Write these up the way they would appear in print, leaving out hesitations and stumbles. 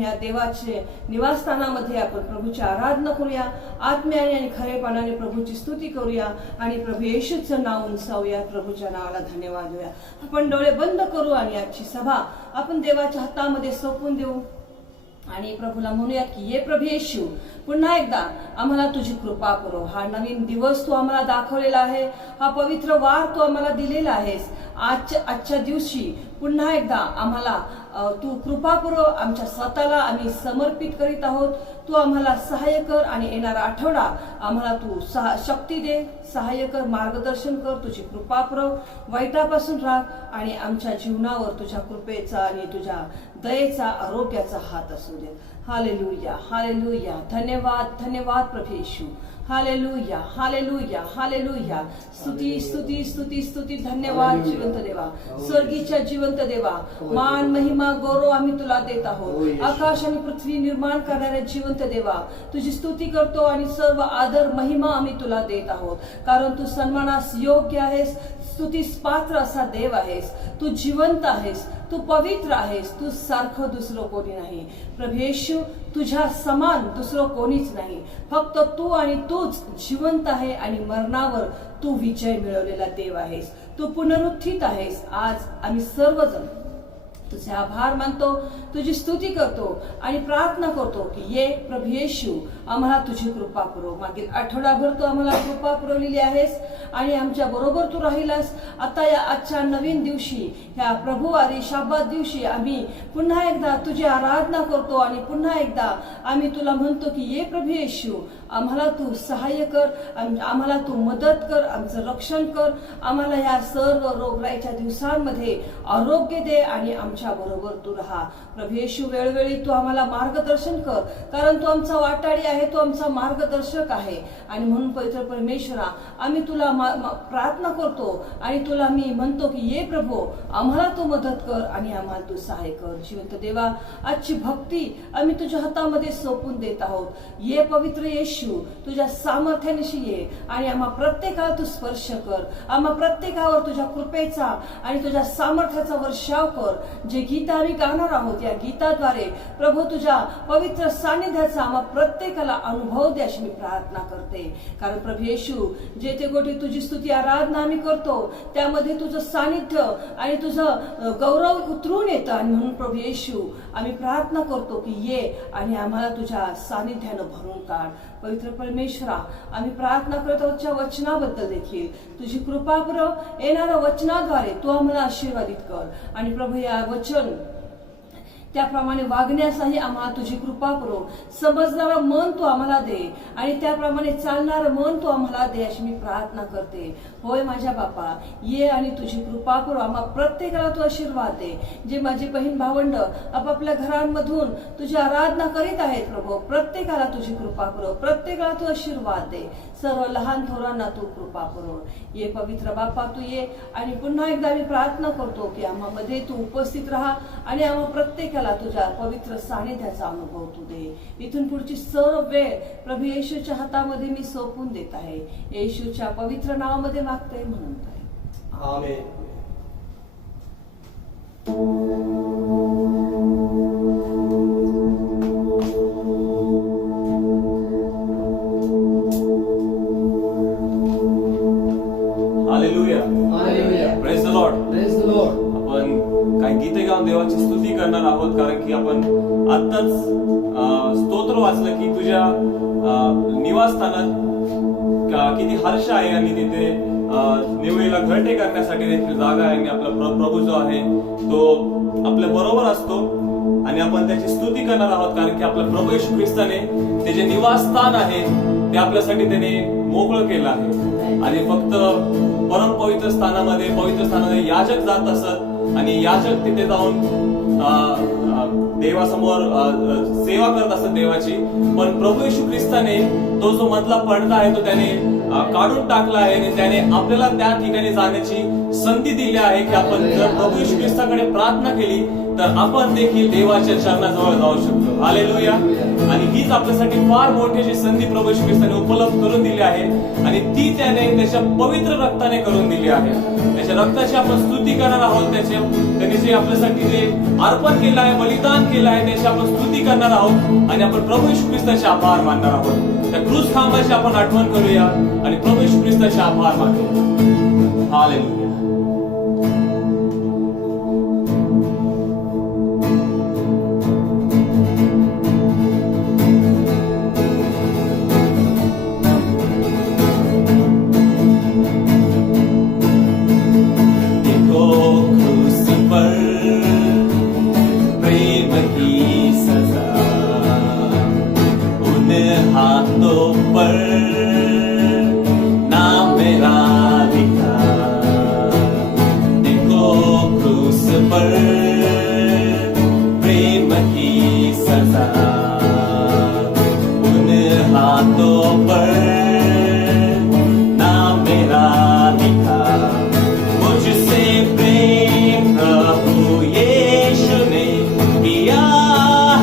या देवाचे निवासस्थानामध्ये आपण प्रभूची आराधना करूया, आत्म्याने आणि खरेपणाने प्रभूची स्तुती करूया आणि प्रभू येशूचं नाव उंचावूया, प्रभूच्या नावाला धन्यवाद देऊया। आपण डोळे बंद करू आणि आजची सभा आपण देवाच्या हातामध्ये सोपवून देऊ आणि प्रभूला म्हणूया की ये प्रभू येशू, पुन्हा एकदा आम्हाला तुझी कृपा करो। हा नवीन दिवस तू आम्हाला दाखवलेला आहे, हा पवित्र वार तू आम्हाला दिलेला आहेस। आजच्या दिवशी पुन्हा एकदा आम्हाला तू कृपा करो, आमच्या स्वतःला आम्ही समर्पित करीत आहोत। तू आम्हाला सहाय्य कर आणि येणारा आठवडा आम्हाला तू शक्ती दे, सहाय्य कर, मार्गदर्शन कर, तुझी कृपा पुरव, वाईटापासून राख आणि आमच्या जीवनावर तुझ्या कृपेचा आणि तुझ्या दयेचा, आरोग्याचा हात असू दे। हालेलुया, हालेलुया, धन्यवाद धन्यवाद प्रभू येशू, हालेलुया, हालेलुया, हालेलुया। स्तुती स्तुती स्तुती स्तुती, धन्यवाद जिवंत देवा, स्वर्गीच्या जिवंत देवा, मान महिमा गौरव आम्ही तुला देत आहोत। आकाश आणि पृथ्वी निर्माण करणाऱ्या जिवंत देवा, तुझी स्तुती करतो आणि सर्व आदर महिमा आम्ही तुला देत आहोत, कारण तू सन्मानास योग्य आहेस, स्तुतीस पात्र असा देव आहेस। तू जिवंत आहेस, तू पवित्र आहेस, तू सारखं दुसरं कोणी नाही। प्रभू येशू, तुझ्या समान दुसरं कोणीच नाही, फक्त तू आणि तूच जिवंत आहे आणि मरणावर तू विजय मिळवलेला देव आहेस, तू पुनरुत्थित आहेस। आज आम्ही सर्वजण तुझे आभार मानतो, तुझी स्तुती करतो आणि प्रार्थना करतो की ये प्रभू येशू, आम्हाला तुझी कृपा पुरव। मागील आठवडाभर तू आम्हाला कृपा पुरवलेली आहेस आणि आमच्या बरोबर तू राहिलास। आता या आजच्या नवीन दिवशी, ह्या प्रभुवारी शाबात दिवशी आम्ही पुन्हा एकदा तुझी आराधना करतो आणि पुन्हा एकदा आम्ही तुला म्हणतो की ये प्रभू येशू, आम्हाला तू सहाय्य कर, आम्हाला तू मदत कर, आमचं रक्षण कर, आम्हाला या सर्व रोगराईच्या दिवसांमध्ये आरोग्य दे आणि आमच्या बरोबर तू राहा। प्रभू येशू, वेळोवेळी तू आम्हाला मार्गदर्शन कर, कारण तू आमचा वाटाडी आहे, तू आमचा मार्गदर्शक आहे। आणि म्हणून पवित्र परमेश्वरा, आम्ही तुला प्रार्थना करतो आणि तुला मी म्हणतो की ये प्रभू, आम्हाला तू मदत कर आणि आम्हाला तू सहाय्य कर। जिवंत देवा, आजची भक्ती आम्ही तुझ्या हातामध्ये सोपून देत आहोत। ये पवित्र येशू, तुझ्या सामर्थ्यानिशी ये आणि आम्हा प्रत्येकाला तू स्पर्श कर, आम्हा प्रत्येकावर तुझ्या कृपेचा आणि तुझ्या सामर्थ्याचा वर्षाव कर। जे गीत आम्ही गाणार आहोत, या गीताद्वारे प्रभू तुझ्या पवित्र सानिध्याचा आम्हा प्रत्येकाला अनुभव दे अशी मी प्रार्थना करते। कारण प्रभू येशू, जेथे कोठे तुझी स्तुती आराधना आम्ही करतो, त्यामध्ये तुझं सानिध्य आणि तुझं गौरव उतरून येतं आणि म्हणून प्रभू येशू, आम्ही प्रार्थना करतो की ये आणि आम्हाला तुझ्या सानिध्यानं भरून काढ। पवित्र परमेश्वरा, आम्ही प्रार्थना करत आहोत त्या वचनाबद्दल देखील तुझी कृपा पुरव, येणाऱ्या वचनाद्वारे तू आम्हाला आशीर्वादित कर आणि प्रभू या वचन त्याप्रमाणे वागण्यासही आम्हाला तुझी कृपा पुरव। समजणारं मन तू आम्हाला दे आणि त्याप्रमाणे चालणारं मन तू आम्हाला दे अशी मी प्रार्थना करते। होय माझ्या बापा, ये आणि तुझी कृपा पुरव, आम्हा प्रत्येकाला तू आशीर्वाद दे। जे माझे बहीण भावंड आपापल्या घरांमधून तुझी आराधना करीत आहेत प्रभू, प्रत्येकाला तुझी कृपा पुरव, प्रत्येकाला तू आशीर्वाद दे। सर्व लहान थोरांना तू कृपा पुरव। ये पवित्र बापा, तू ये आणि पुन्हा एकदा मी प्रार्थना करतो की आम्हामध्ये तू उपस्थित राहा आणि आम्हा प्रत्येकाला तुझ्या पवित्र सानिध्याचा अनुभव तू दे। इथून पुढची सर्व वेळ प्रभू येशूच्या हातामध्ये मी सोपून देत आहे, येशूच्या पवित्र नावामध्ये मागते म्हणून amen. Hallelujah, praise the lord, praise the lord. आपण काही गीते गाऊन देवाची स्तुती करणार आहोत, कारण की आपण आत्ताच स्तोत्र वाचलं की तुझ्या निवासस्थानात किती हर्ष आहे आणि तिथे निवडीला घरटे करण्यासाठी देखील जागा आहे आणि आपला प्रभू जो आहे तो आपल्या बरोबर असतो आणि आपण त्याची स्तुती करणार आहोत, कारण की आपल्या प्रभू येशू ख्रिस्ताने ते जे निवासस्थान आहे ते आपल्यासाठी त्याने मोकळं केलं आहे। आणि फक्त परम पवित्र स्थानामध्ये याजक जात असत आणि याजक तिथे जाऊन देवासमोर सेवा करत असत देवाची, पण प्रभू येशू ख्रिस्ताने तो जो मधला पडदा आहे तो त्याने काढून टाकला आहे आणि त्याने आपल्याला त्या ठिकाणी जाण्याची संधी दिली आहे की आपण जर प्रभू येशू ख्रिस्ताकडे प्रार्थना केली तर आपण देखील देवाच्या चरणाजवळ जाऊ शकतो. हालेलुया. आणि हीच आपल्यासाठी फार मोठी जी संधी प्रभू येशू ख्रिस्ताने उपलब्ध करून दिली आहे आणि ती त्याने त्याच्या पवित्र रक्ताने करून दिली आहे. त्याच्या रक्ताची आपण स्तुती करणार आहोत. त्याने जे आपल्यासाठी जे अर्पण केलं आहे, बलिदान केलं आहे, त्याची आपण स्तुती करणार आहोत आणि आपण प्रभू येशू ख्रिस्ताचे आभार मानणार आहोत. त्या क्रूस खांबाची आपण आठवण करूया आणि प्रभू येशू ख्रिस्ताचे आभार मानूया. हालेलुया. हाथों पर नाम मेरा लिखा, देखो क्रूस पर प्रेम की सजा, उन हाथों पर नाम मेरा लिखा। मुझसे प्रेम प्रभु यीशु ने किया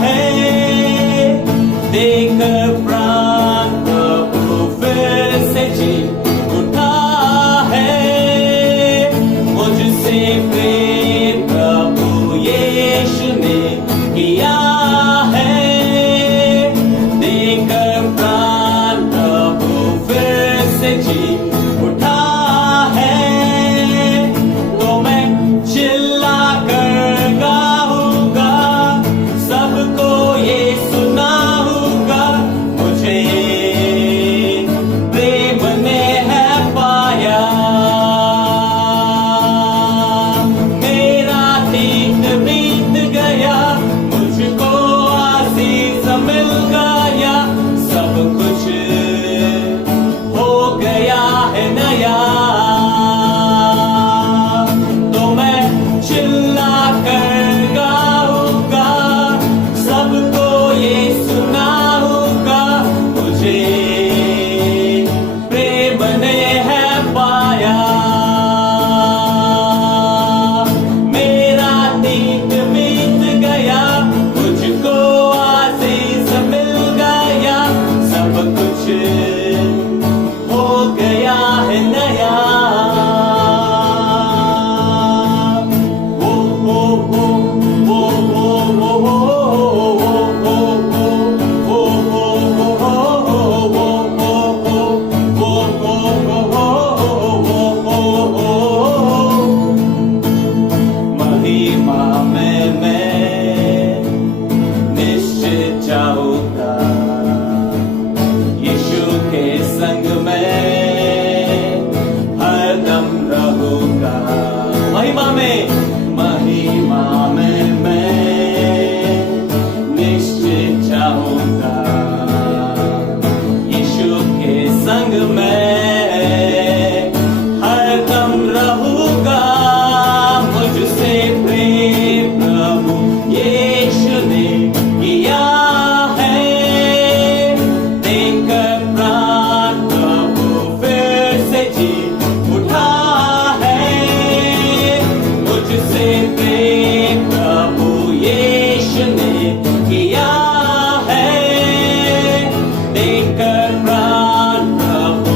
है, देकर प्राण प्रभु फिर से जी उठा है। मुझसे प्रेम प्रभु यीशु ने किया है, देकर प्राण प्रभु फिर से जी उठा है। तो मैं चिल्ला कर गाऊंगा, सबको ये सुनाऊंगा, मुझे प्रेम ने है पाया। मेरा दिन बीत गया, मुझको आशीष मिल गया, सब कुछ हो गया है नया। तो मैं चिल्ला कर गाऊंगा, सबको ये सुनाऊंगा, मुझे प्रेम ने है पाया। मेरा दिन बीत गया, मुझको आशीष मिल गया, सब कुछ हो गया है नया। महिमा में मैं निश्चित जाऊंगा, यीशु के संग में हरदम रहूंगा। महिमा में मैं निश्चित जाऊंगा, यीशु के संग में हरदम रहूंगा। मुझसे प्रेम प्रभु यीशु ने किया है, देकर प्राण प्रभु फिर से जी उठा है। मुझसे प्रेम प्रभु यीशु ने किया है, देकर प्राण प्रभु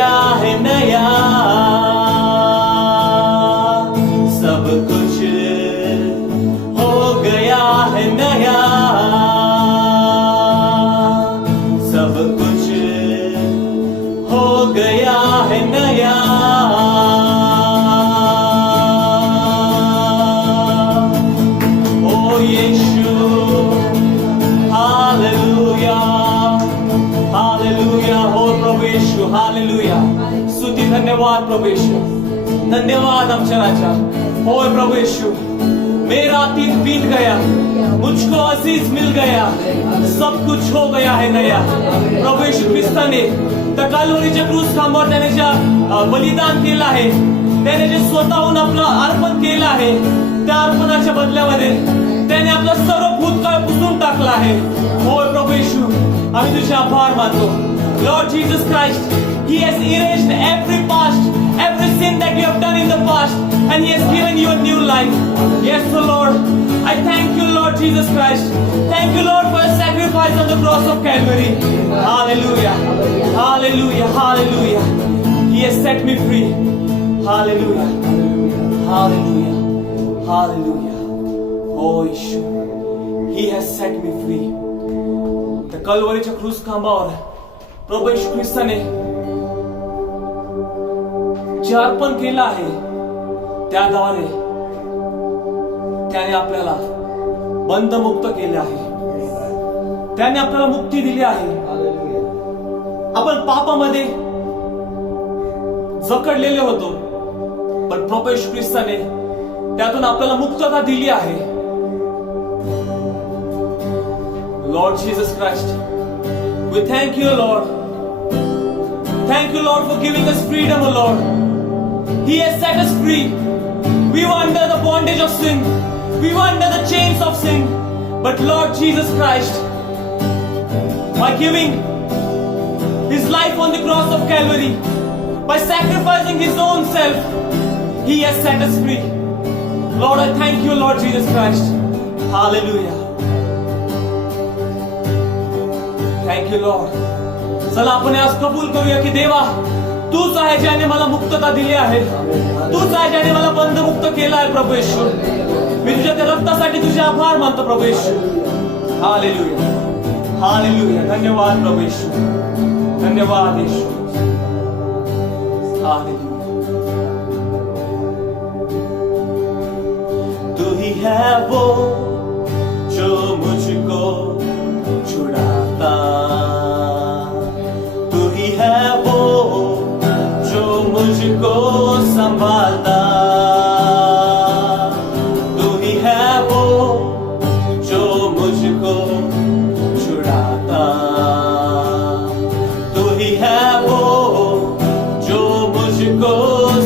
गया है नया, सब कुछ हो गया है नया, सब कुछ हो गया है नया। ओ यीशु, हालेलुया, हालेलुया हो प्रभू यीशु, हालेलुया। स्तुती, धन्यवाद प्रभु यीशु, धन्यवाद आमच्या राजा। होय प्रभु यीशु, मेरा अतीत बीत गया, मुझको अजीज मिल गया, सब कुछ हो गया है नया। प्रभू यीशु ख्रिस्ताने त्या काल्वरीच्या क्रूस खांबावर त्याने जे बलिदान केलं आहे, त्याने जे स्वतःहून आपलं अर्पण केलं आहे, त्या अर्पणाच्या बदल्यामध्ये त्याने आपलं सर्व भूतकाळ पुसून टाकला आहे। होय प्रभू येशू, आम्ही तुझे आभार मानतो। Lord Jesus Christ, He has erased every past, every sin that you have done in the past, and He has given you a new life. Yes, so Lord, I thank you, Lord Jesus Christ. Thank you, Lord, for your sacrifice on the cross of Calvary. Hallelujah, hallelujah, hallelujah. He has set me free. Hallelujah, hallelujah, hallelujah. Oh, Yeshua, He has set me free. त्या कल्वरीच्या क्रूस खांबावर प्रभू येशू ख्रिस्ताने जे अर्पण केलं आहे, त्याद्वारे त्याने आपल्याला बंधमुक्त केले आहे, त्याने आपल्याला मुक्ती दिली आहे। आपण पापामध्ये जकडलेले होतो, पण प्रभू येशू ख्रिस्ताने त्यातून आपल्याला मुक्तता दिली आहे। Lord Jesus Christ, we thank you, Lord. Thank you, Lord, for giving us freedom, O Lord. He has set us free. We were under the bondage of sin. We were under the chains of sin. But Lord Jesus Christ, by giving His life on the cross of Calvary, by sacrificing His own self, He has set us free. Lord, I thank you, Lord Jesus Christ. Hallelujah. Thank you, Lord. चला आपण आज कबूल करूया की देवा, तूच आहे ज्याने मला मुक्तता दिली आहे, तूच आहे ज्याने मला बंधमुक्त केला आहे। प्रभू येशू, मी तुझ्या त्या रक्तासाठी तुझे आभार मानतो प्रभू येशू। हालेलुया, हालेलुया, धन्यवाद प्रभू येशू, धन्यवाद येशू। हालेलुया। तू ही है वो जो मुझको छुड़ाता, तू ही है वो जो मुझको संभालता, तू ही है वो जो मुझको छुड़ाता, तू ही है वो जो मुझको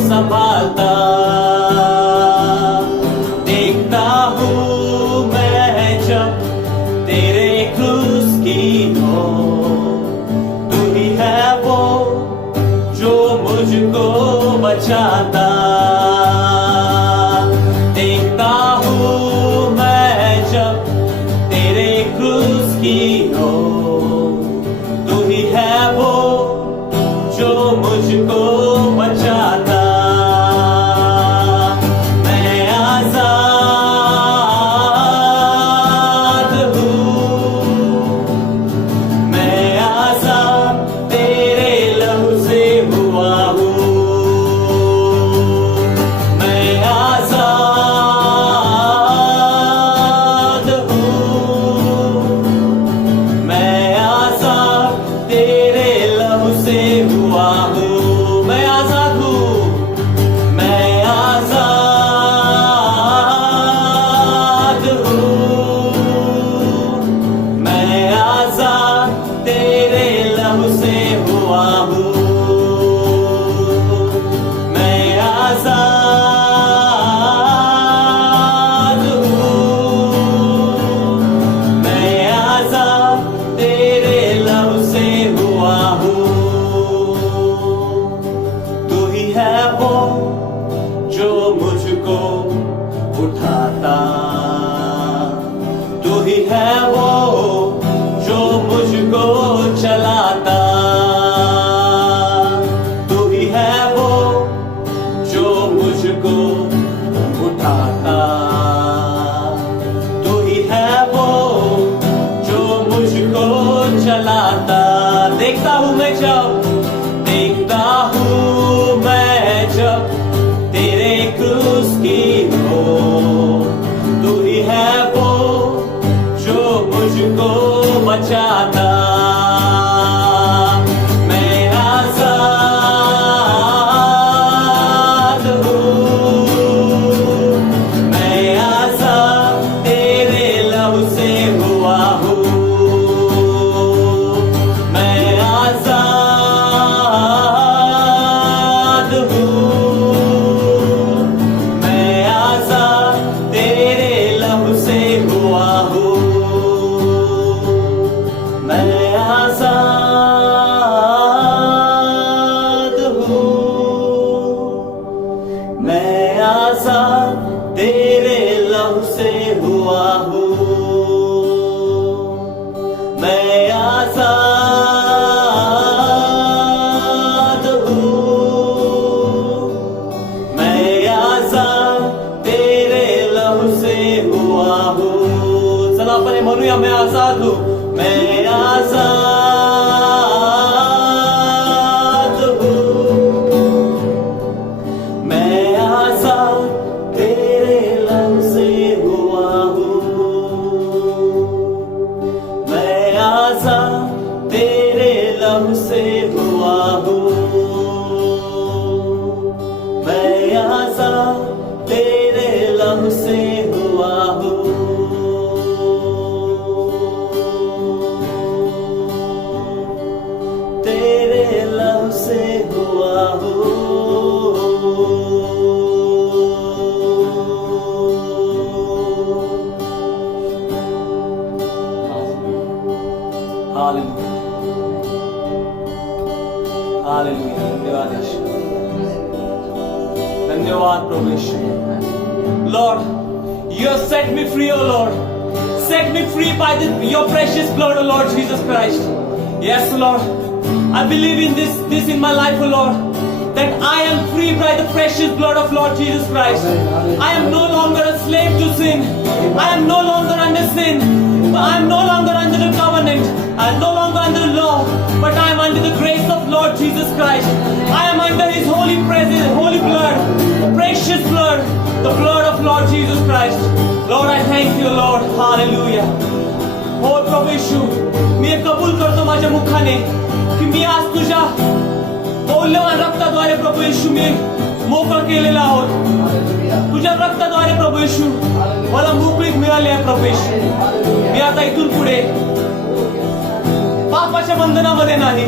संभालता। देखता हूँ मैं जब तेरे क्रूस की हो, तू ही है वो जो मुझको बचाता। देखता हूँ मैं जब तेरे क्रूस की हो, तू ही है वो जो मुझको बचाता। मैं आजाद उठाता, तू ही है वो जो मुझको चलाता। चाहता, मैं आजाद हूँ, मैं आजाद तेरे लहू से हुआ हूँ, मैं आजाद हूँ, मैं आजाद तेरे लहू से हुआ हूँ, मैं आजाद हूँ, मैं आजाद तेरे लहू से हुआ हूँ, मैं आजाद हूँ, मैं आजाद तेरे लहू से हुआ हूँ. चला आपण हे म्हणूया, मैं आजाद हूँ, मैं आजाद हूँ, मैं आजाद तेरे लहू से हुआ हूँ, मैं आजाद तेरे लहू से हुआ हूँ, मैं आजाद तेरे लहू से हुआ हूँ, तेरे लहू से हुआ हूँ. Hallelujah, hallelujah. धन्यवाद यीशु, धन्यवाद प्रभु यीशु. Lord, you have set me free, O Lord. Set me free by your precious blood, O Lord Jesus Christ. Yes, Lord. I believe in this in my life, O Lord, that I am free by the precious blood of Lord Jesus Christ. I am no longer a slave to sin. I am no longer under sin. I am no longer under the covenant. I am no longer under the law, but I am under the grace of Lord Jesus Christ. I am under His holy presence, holy blood, the precious blood, the blood of Lord Jesus Christ. Lord, I thank you, Lord. Hallelujah. हो प्रभू येशू, मी हे कबूल करतो माझ्या मुखाने की मी आज तुझ्या मौल्यवान रक्ताद्वारे प्रभू येशू मी मोकळं केलेलं आहोत. तुझ्या रक्ताद्वारे प्रभू येशू मला मोकळीक मिळाली आहे प्रभू येशू. मी आता इथून पुढे पापाच्या बंधनामध्ये नाही.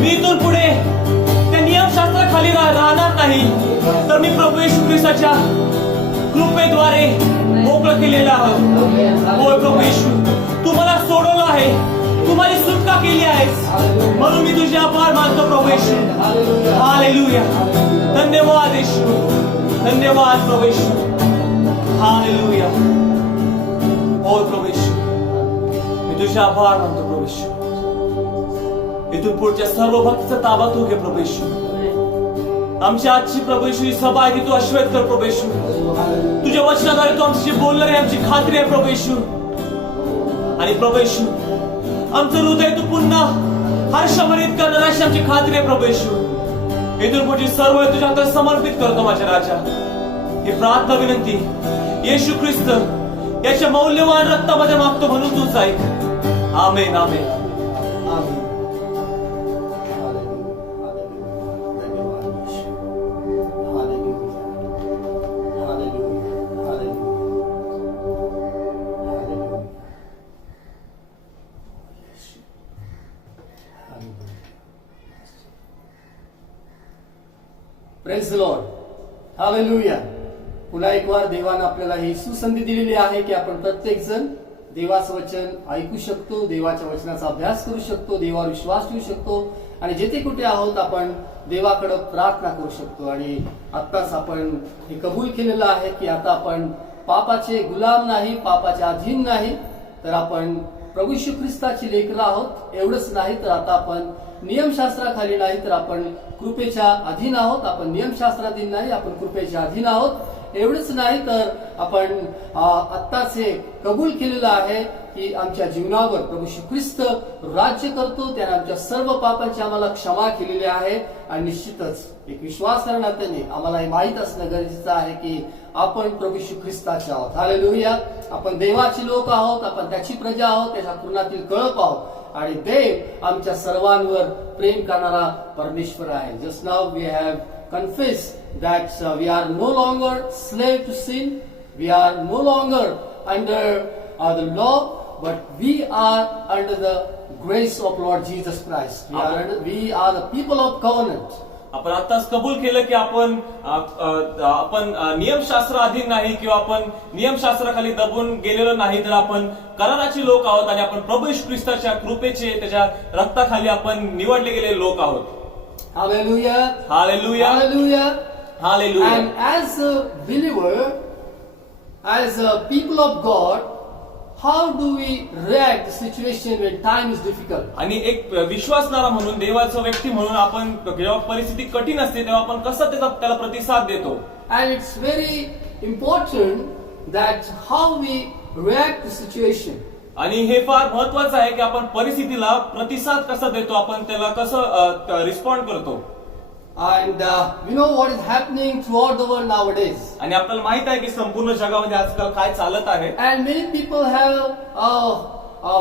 मी इथून पुढे त्या नियमशास्त्राखाली राहणार नाही, तर मी प्रभू येशू ख्रिस्ताच्या कृपेद्वारे मोकळं केलेलं आहे. होय प्रभू येशू, तू मला सोडवलं आहे, तू माझी सुटका केली आहेस, म्हणून मी तुझे आभार मानतो प्रभू येशू. हालेलुया. धन्यवाद येशू, धन्यवाद प्रभू येशू. हालेलुया. होय प्रभू येशू, मी तुझे आभार मानतो प्रभू येशू. इथून पुढच्या सर्व भक्तीचा ताबा तू घे प्रभू येशू. आमची आजची प्रभू येशू ही सभा आहे ती तू आशीर्वाद कर प्रभू येशू. तुझ्या वचनाद्वारे तू आमच्याशी बोलणार आहे, आमची खात्री आहे प्रभू येशू. आणि प्रभू येशू, आमचं हृदय तू पुन्हा हर्षभरीत करणार अशी आमची खात्री आहे प्रभू येशू. इथून पुढची सर्व तुझ्या हातात समर्पित करतो माझ्या राजा. ही प्रार्थना विनंती येशू ख्रिस्त याच्या मौल्यवान रक्तामध्ये मागतो, म्हणून तूच ऐक. Amen, amen. Amen. Praise the lord. Hallelujah. पुन्हा एक वार देवानं आपल्याला ही सुसंधी दिलेली आहे की आपण प्रत्येक जण देवाचं वचन ऐकू शकतो, देवाच्या वचनाचा अभ्यास करू शकतो, देवावर विश्वास ठेवू शकतो आणि जिथे कुठे आहोत आपण देवाकडे प्रार्थना करू शकतो. आणि आत्ताच आपण हे कबूल केलेलं आहे की आता आपण पापाचे गुलाम नाही, पापाच्या अधीन नाही, तर आपण प्रभू येशू ख्रिस्ताची लेकरं आहोत. एवढंच नाही तर आता आपण नियमशास्त्राखाली नाही तर आपण कृपेच्या अधीन आहोत. आपण नियमशास्त्राधीन नाही, आपण कृपेच्या अधीन आहोत. एवढंच नाही तर आपण आत्ताच हे कबूल केलेलं आहे की आमच्या जीवनावर प्रभू येशू ख्रिस्त राज्य करतो. त्याने आमच्या सर्व पापांची आम्हाला क्षमा केलेली आहे. आणि निश्चितच एक विश्वास नात्याने आम्हाला हे माहीत असणं गरजेचं आहे की आपण प्रभू येशू ख्रिस्ताचे आहोत. हालेलुया. आपण देवाची लोक आहोत, आपण त्याची प्रजा आहोत, त्याच्या कुर्णातील कळप आहोत आणि देव आमच्या सर्वांवर प्रेम करणारा परमेश्वर आहे. Just now we have confessed that we are no longer slave to sin, we are no longer under the law, but we are under the grace of Lord Jesus Christ. We are the people of covenant. आपण आताच कबूल केलं की आपण नियमशास्त्र अधीन नाही किंवा आपण नियमशास्त्राखाली दबून गेलेलो नाही, तर आपण कराराचे लोक आहोत आणि आपण प्रभू येशू ख्रिस्ताच्या कृपेचे त्याच्या रक्ताखाली आपण निवडले गेलेले लोक आहोत. Hallelujah. Hallelujah. Hallelujah. Hallelujah. And as a believer, as a people of God, how do we react to situation when time is difficult? आणि एक विश्वासणारा म्हणून, देवाचा व्यक्ती म्हणून आपण जेव्हा परिस्थिती कठीण असते तेव्हा आपण कसं त्याला प्रतिसाद देतो. And it's very important that how we react to situation. आणि हे फार महत्वाचं आहे की आपण परिस्थितीला प्रतिसाद कसा देतो, आपण त्याला कसं रिस्पॉन्ड करतो. And we know what is happening throughout the world nowadays. आणि आपल्याला माहित आहे की संपूर्ण जगामध्ये आजकाल काय चालत आहे. And many people have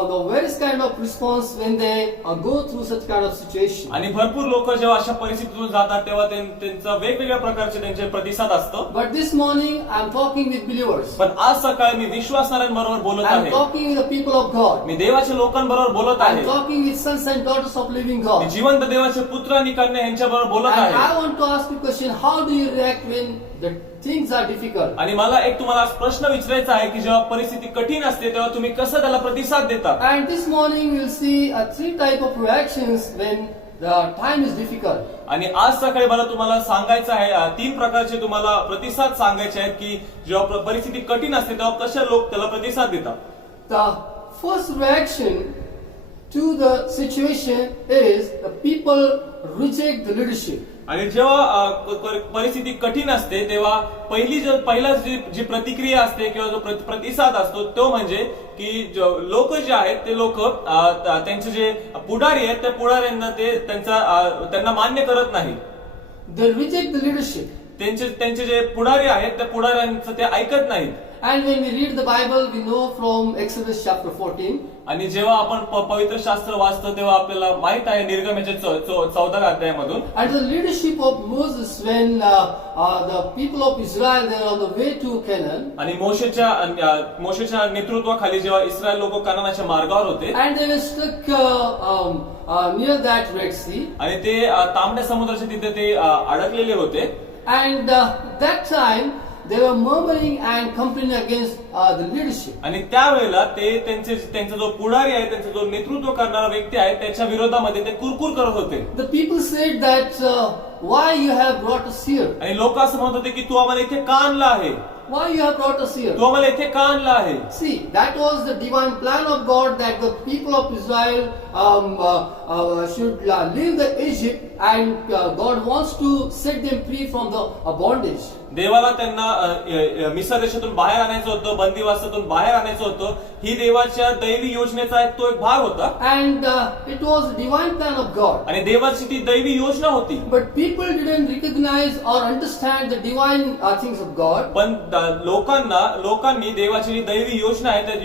the various kind of response when they go through such kind of situation. आणि भरपूर लोक जेव्हा अशा परिस्थितीतून जातात तेव्हा त्यांचा वेगवेगळ्या प्रकारचे त्यांचे प्रतिसाद असतो. But this morning I am talking with believers. पण आज सकाळी मी विश्वासणाऱ्यांबरोबर बोलत I am आहे. talking with the people of God. मी देवाच्या लोकांबरोबर बोलत I am आहे. talking with sons and daughters of living me God. जिवंत देवाचे पुत्र आणि कन्या यांच्याबरोबर बोलत And आहे. I want to ask you a question: how do you react when the things are difficult? आणि मला एक तुम्हाला आज प्रश्न विचारायचा आहे की जेव्हा परिस्थिती कठीण असते तेव्हा तुम्ही कसं त्याला प्रतिसाद देता. And this morning we'll see three type of reactions when the time is difficult. आणि आज सकाळी मला तुम्हाला सांगायचं आहे, तीन प्रकारचे तुम्हाला प्रतिसाद सांगायचे आहेत की जेव्हा परिस्थिती कठीण असते तेव्हा कशा लोक त्याला प्रतिसाद देतात. The first reaction to the situation is the people reject the leadership. आणि जेव्हा परिस्थिती कठीण असते तेव्हा पहिला जी प्रतिक्रिया असते किंवा जो प्रतिसाद असतो तो म्हणजे की लोक जे आहेत ते लोक त्यांचे जे पुढारी आहेत त्या पुढाऱ्यांना त्यांना मान्य करत नाही. They reject the leadership. त्यांचे जे पुढारी आहेत त्या पुढाऱ्यांचं ते ऐकत नाहीत. And when we read the Bible, we know from Exodus chapter 14. आणि जेव्हा आपण पवित्र शास्त्र वाचतो तेव्हा आपल्याला माहित आहे निर्गमनाच्या 14 अध्यायामधून. Under the leadership of Moses, when the people of Israel they were on the way to Canaan, आणि मोशेच्या नेतृत्वाखाली जेव्हा इस्रायल लोक कनानाच्या मार्गावर होते and they were stuck near that Red Sea, आणि ते तांबड्या समुद्राच्या तिथे ते अडकलेले होते. and that time they were murmuring and complaining against the leadership. आणि त्यावेळेला ते त्यांचा जो पुढारी आहे, त्यांचा जो नेतृत्व करणारा व्यक्ती आहे त्याच्या विरोधामध्ये ते कुरकुर करत होते. The people said that why you have brought us here? आणि लोक असं म्हणत होते की तू आम्हाला इथे का आणलं आहे, Why you have brought us here? तू आम्हाला इथे का आणलं आहे. See, that was the divine plan of God that the people of Israel should leave the Egypt, and God wants to set them free from the bondage. देवाला त्यांना मिस्र देशातून बाहेर आणायचं होतं, बंदिवासातून बाहेर आणायचं होतं. ही देवाच्या दैवी योजनेचा तो एक भाग होता. And it was the divine plan of God. आणि देवाची ती दैवी योजना होती. But people didn't recognize or understand the divine things of God. पण लोकांनी देवाची जी दैवी योजना आहे त्या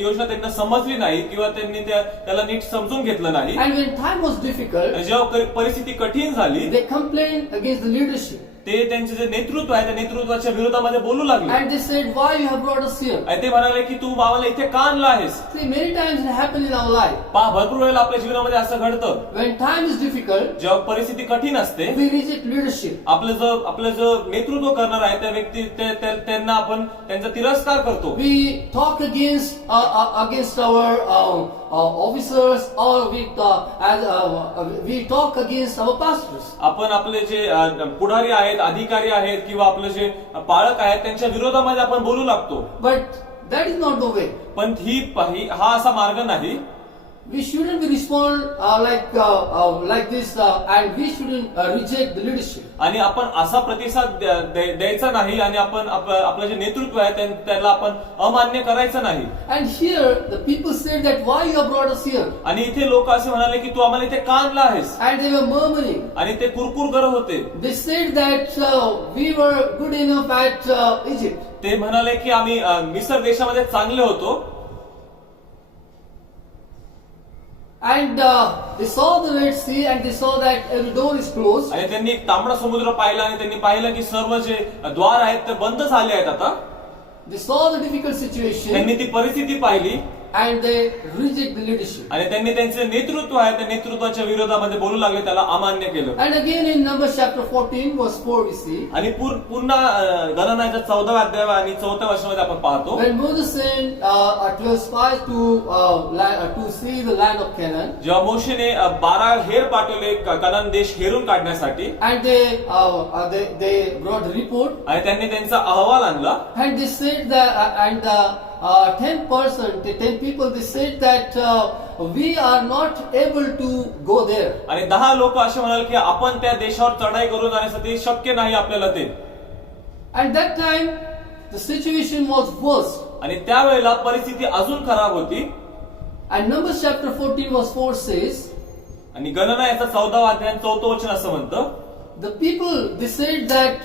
योजना त्यांना समजली नाही किंवा त्यांनी त्याला नीट समजून घेतलं नाही. And when time was difficult, आणि जेव्हा परिस्थिती कठीण झाली they complained against the leadership. ते त्यांचे जे नेतृत्व आहे त्या नेतृत्वाच्या विरोधामध्ये बोलू लागले. And they said, why you have brought us here? आणि ते म्हणाले की तू आम्हाला इथे का आणलं आहेस. See, many times it happens in our life. भरपूर वेळेला आपल्या जीवनामध्ये असं घडतं. When time is difficult, जेव्हा परिस्थिती कठीण असते we reject leadership. आपलं जो नेतृत्व करणार आहे त्या व्यक्ती त्यांना आपण त्यांचा तिरस्कार करतो. We talk against our officers, or we talk against our pastors. आपण आपले जे पुढारी आहेत, अधिकारी आहेत किंवा आपले जे पालक आहेत त्यांच्या विरोधामध्ये आपण बोलू लागतो. But that is not the way. पण हा असा मार्ग नाही. we shouldn't be respond like this, and we shouldn't reject the leadership. आणि आपण असा प्रतिसाद द्यायचा नाही आणि आपण आपलं जे नेतृत्व आहे त्याला आपण अमान्य करायचं नाही. And here the people said that why you have brought us here, आणि इथे लोक असे म्हणाले की तू आम्हाला इथे का आणला आहेस, and they were murmuring. आणि ते कुरकुर करत होते. They said that we were good enough at Egypt. ते म्हणाले की आम्ही मिस्र देशामध्ये चांगले होतो. And they saw the Red Sea and they saw that every door is closed. आणि त्यांनी एक तांबडा समुद्र पाहिला आणि त्यांनी पाहिलं की सर्व जे द्वार आहेत ते बंद झाले आहेत आता. They saw the difficult situation त्यांनी ती परिस्थिती पाहिली and they reject the leadership. आणि त्यांनी त्यांचे नेतृत्व आहे त्या नेतृत्वाच्या विरोधामध्ये बोलू लागले, त्याला अमान्य केलं. And again in Numbers chapter 14 verse 4 we see, आणि पुन्हा गणनाच्या 14व्या अध्याय आणि 4व्या वर्षामध्ये आपण पाहतो when Moses sent 12 spies to see the land of Canaan, जेव्हा मोशेने 12 हेर पाठवले कनान देश हेरून काढण्यासाठी, and they brought the report, आणि त्यांनी त्यांचा अहवाल आणला. and they said that 10 people they said that we are not able to go there. आणि 10 लोक असे म्हणाले की आपण त्या देशावर चढाई करून जाण्यासाठी शक्य नाही आपल्याला ते. And that time the situation was worse. आणि त्यावेळेला परिस्थिती अजून खराब होती. And Numbers chapter 14 verse 4 says, आणि गणना याचा 14वा अध्याय 4थं वचन असं म्हणतं, the people they said that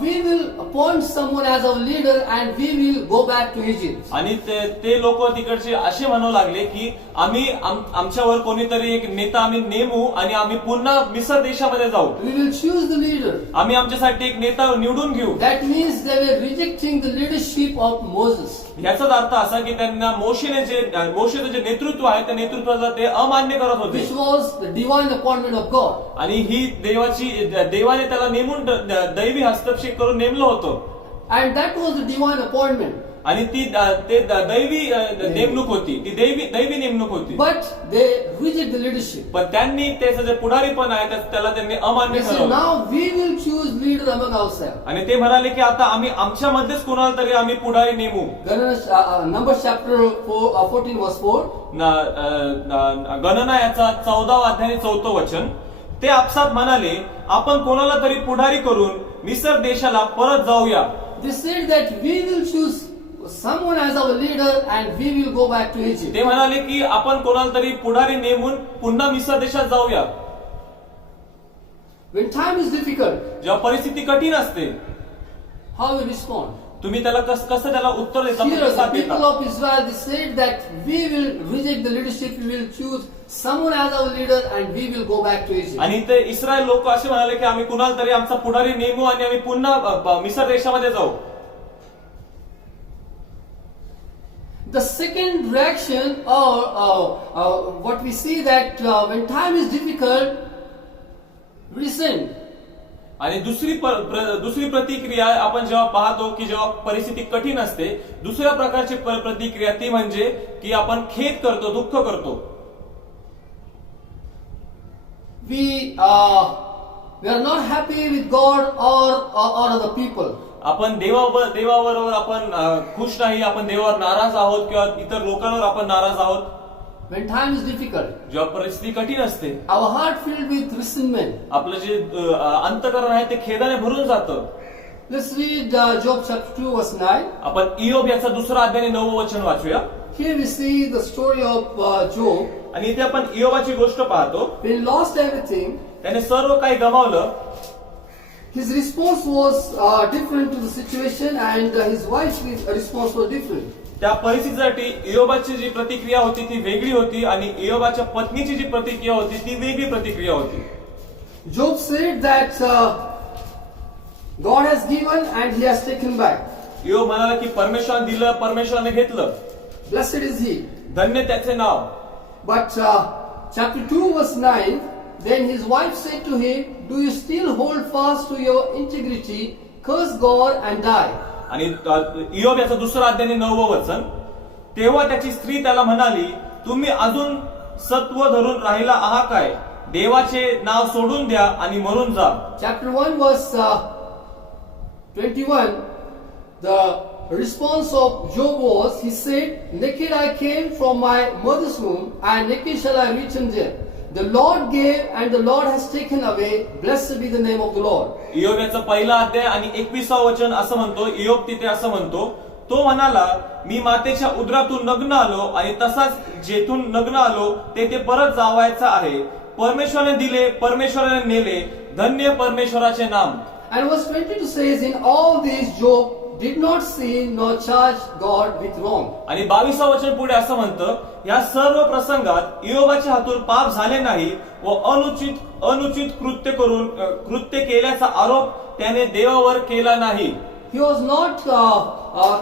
we will appoint someone as our leader and we will go back to Egypt. आणि ते लोक तिकडचे असे म्हणू लागले की आम्ही आमच्यावर कोणीतरी एक नेता आम्ही नेमू आणि आम्ही पुन्हा मिस्र देशामध्ये जाऊ. We will choose the leader. आम्ही आमच्यासाठी एक नेता निवडून घेऊ. That means they were rejecting the leadership of Moses. याचाच अर्थ असा की त्यांना मोशेचं जे नेतृत्व आहे त्या नेतृत्वाला ते अमान्य करत होते. Which was the divine appointment of God. आणि ही देवाने त्याला नेमून दैवी हस्तक्षेप करून नेमलं होतं. And that was the divine appointment. आणि ते दैवी नेमणूक होती, ती दैवी नेमणूक होती. But they reject the leadership. पण त्यांनी त्याचं जे पुढारीपण आहे त्याला त्यांनी अमान्य They say ठरवलं. now we will choose leader among ourselves. आणि ते म्हणाले की आता आम्ही आमच्यामध्येच कोणाला तरी आम्ही पुढारी नेमू. Numbers chapter 14 verse 4. गणना याचा 14वा अध्याय 4थं वचन, ते आपसात म्हणाले आपण कोणाला तरी पुढारी करून मिस्र देशाला परत जाऊया. They said that we will choose someone as our leader and we will go back to Egypt. ते म्हणाले की आपण कोणाला तरी पुढारी नेमून पुन्हा मिस्र देशात जाऊया. When time is difficult, जेव्हा परिस्थिती कठीण असते, how we respond? तुम्ही त्याला कसं त्याला उत्तर देता, Here the प्रतिसाद people देता. of Israel they said that we will reject the leadership, we will choose someone as our leader and we will go back to Egypt. आणि ते इस्रायल लोक असे म्हणाले की आम्ही कुणाला तरी आमचा पुढारी नेमू आणि आम्ही पुन्हा मिस्र देशामध्ये जाऊ. The second reaction, or what we see that when time is difficult, we resent. आणि दुसरी प्रतिक्रिया आपण जेव्हा पाहतो की जेव्हा परिस्थिती कठीण असते, दुसऱ्या प्रकारची प्रतिक्रिया ती म्हणजे की आपण खेद करतो, दुःख करतो. We are not happy with God or other people. आपण देवाबरोबर आपण खुश नाही, आपण देवावर नाराज आहोत किंवा इतर लोकांवर आपण नाराज आहोत. When time is difficult, जेव्हा परिस्थिती कठीण असते, our heart filled with resentment. आपलं जे अंतःकरण आहे ते खेदाने भरून जातं. Let's read Job chapter 2 verse 9. आपण इयोब याचा 2रा अध्याय 9वं वचन वाचूया. Here we see the story of Job. आणि इथे आपण इयोबाची गोष्ट पाहतो. He lost everything. त्याने सर्व काही गमावलं. His response was different to the situation, and his wife's response was different. त्या परिस्थितीसाठी इयोबाची जी प्रतिक्रिया होती ती वेगळी होती आणि इयोबाच्या पत्नीची जी प्रतिक्रिया होती ती वेगळी प्रतिक्रिया होती. Job said that God has given and he has taken back. इयोब म्हणाला की परमेश्वराने दिलं, परमेश्वराने घेतलं. Blessed is he. धन्य त्याचे नाव. But chapter 2 verse 9, then his wife said to him, do you still hold fast to your integrity? Curse God and die. आणि इयोब याचा 2रा अध्याय 9वं वचन, तेव्हा त्याची स्त्री त्याला म्हणाली, तुम्ही अजून सत्व धरून राहिला आहात काय? देवाचे नाव सोडून द्या आणि मरून जा. Chapter 1 verse 21, response of Job was, he said, "Naked I came from my mother's womb, and naked shall I return there. The Lord gave, and the Lord has taken away. Blessed be the name of the Lord." इयोब याचा पहिला अध्याय आणि 21वा वचन असं म्हणतो, इयोब तिथे असं म्हणतो, तो म्हणाला, मी मातेच्या उदरातून नग्न आलो आणि तसाच जेथून नग्न आलो तेथे परत जावायचं आहे. परमेश्वराने दिले, परमेश्वराने नेले, धन्य परमेश्वराचे नाम. And verse 22 says, "In all this Job did not sin nor charge God with wrong." आणि 22वा वचन पुढे असं म्हणतं, या सर्व प्रसंगात इयोबाच्या हातून पाप झाले नाही व अनुचित कृत्य केल्याचा आरोप त्याने देवावर केला नाही. He was not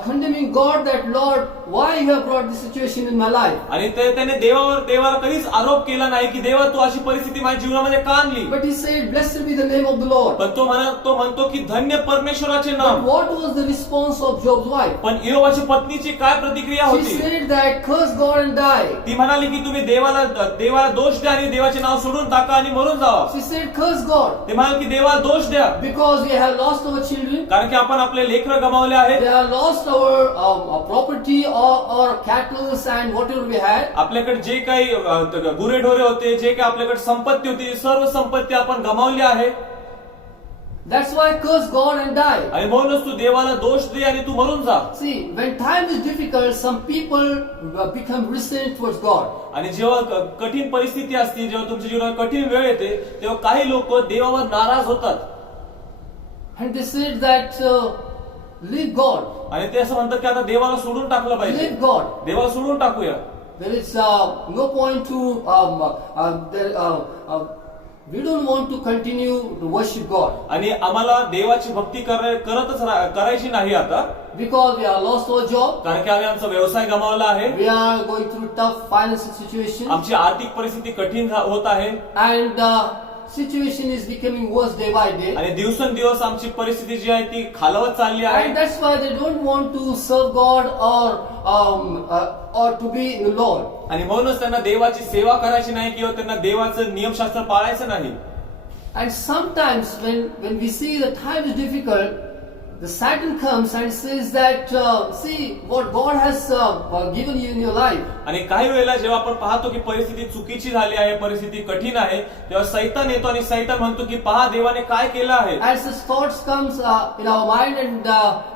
condemning God that, "Lord, why you have brought this situation in my life?" आणि त्याने देवाला कधीच आरोप केला नाही की देवा तू अशी परिस्थिती माझ्या जीवनामध्ये का आणली. But he said, "Blessed be the name of the Lord." पण तो म्हणतो की धन्य परमेश्वराचे But नाम. what was the response of Job's wife? पण इयोबाची पत्नीची काय प्रतिक्रिया She होती. said that, "Curse God and die." ती म्हणाली की तुम्ही देवाला दोष द्या आणि देवाचे नाव सोडून टाका आणि मरून जावा. She said, "Curse God, ते म्हणाले की देवाला दोष द्या because we have lost our children, कारण की आपण आपले लेकरं गमावले आहेत. we have lost our property or cattle and whatever we had. आपल्याकडे जे काही गुरेढोरे होते, जे काही आपल्याकडे संपत्ती होती, सर्व संपत्ती आपण गमावली आहे. That's why curse God and die." आणि म्हणूनच तू देवाला दोष दे आणि तू मरून जा. See, when time is difficult, some people become resistant towards God. आणि जेव्हा कठीण परिस्थिती असते, जेव्हा तुमच्या जीवनात कठीण वेळ येते, तेव्हा काही लोक देवावर नाराज होतात And they said that, "Leave God, आणि ते असं म्हणतात की आता देवाला सोडून टाकलं पाहिजे, leave God. देवाला सोडून टाकूया. There is no point to, we don't want to continue to worship God आणि आम्हाला देवाची भक्ती करायची नाही आता, because we have lost our job. कारण की आम्ही आमचा व्यवसाय गमावला आहे, We are going through tough financial situation, आमची आर्थिक परिस्थिती कठीण होत आहे and situation is becoming worse day by day. आणि दिवसेंदिवस आमची परिस्थिती जी आहे ती खालवत चालली आहे. And that's why they don't want to serve God or to be in the Lord. आणि म्हणूनच त्यांना देवाची सेवा करायची नाही किंवा त्यांना देवाचं नियमशास्त्र पाळायचं नाही. And sometimes when we see the time is difficult, the Satan comes and says that, "See what God has given you in your life." आणि काही वेळेला जेव्हा आपण पाहतो की परिस्थिती चुकीची झाली आहे, परिस्थिती कठीण आहे, तेव्हा सैतान येतो आणि सैतान म्हणतो की पहा देवाने काय केलं आहे. As such thoughts comes in our mind, and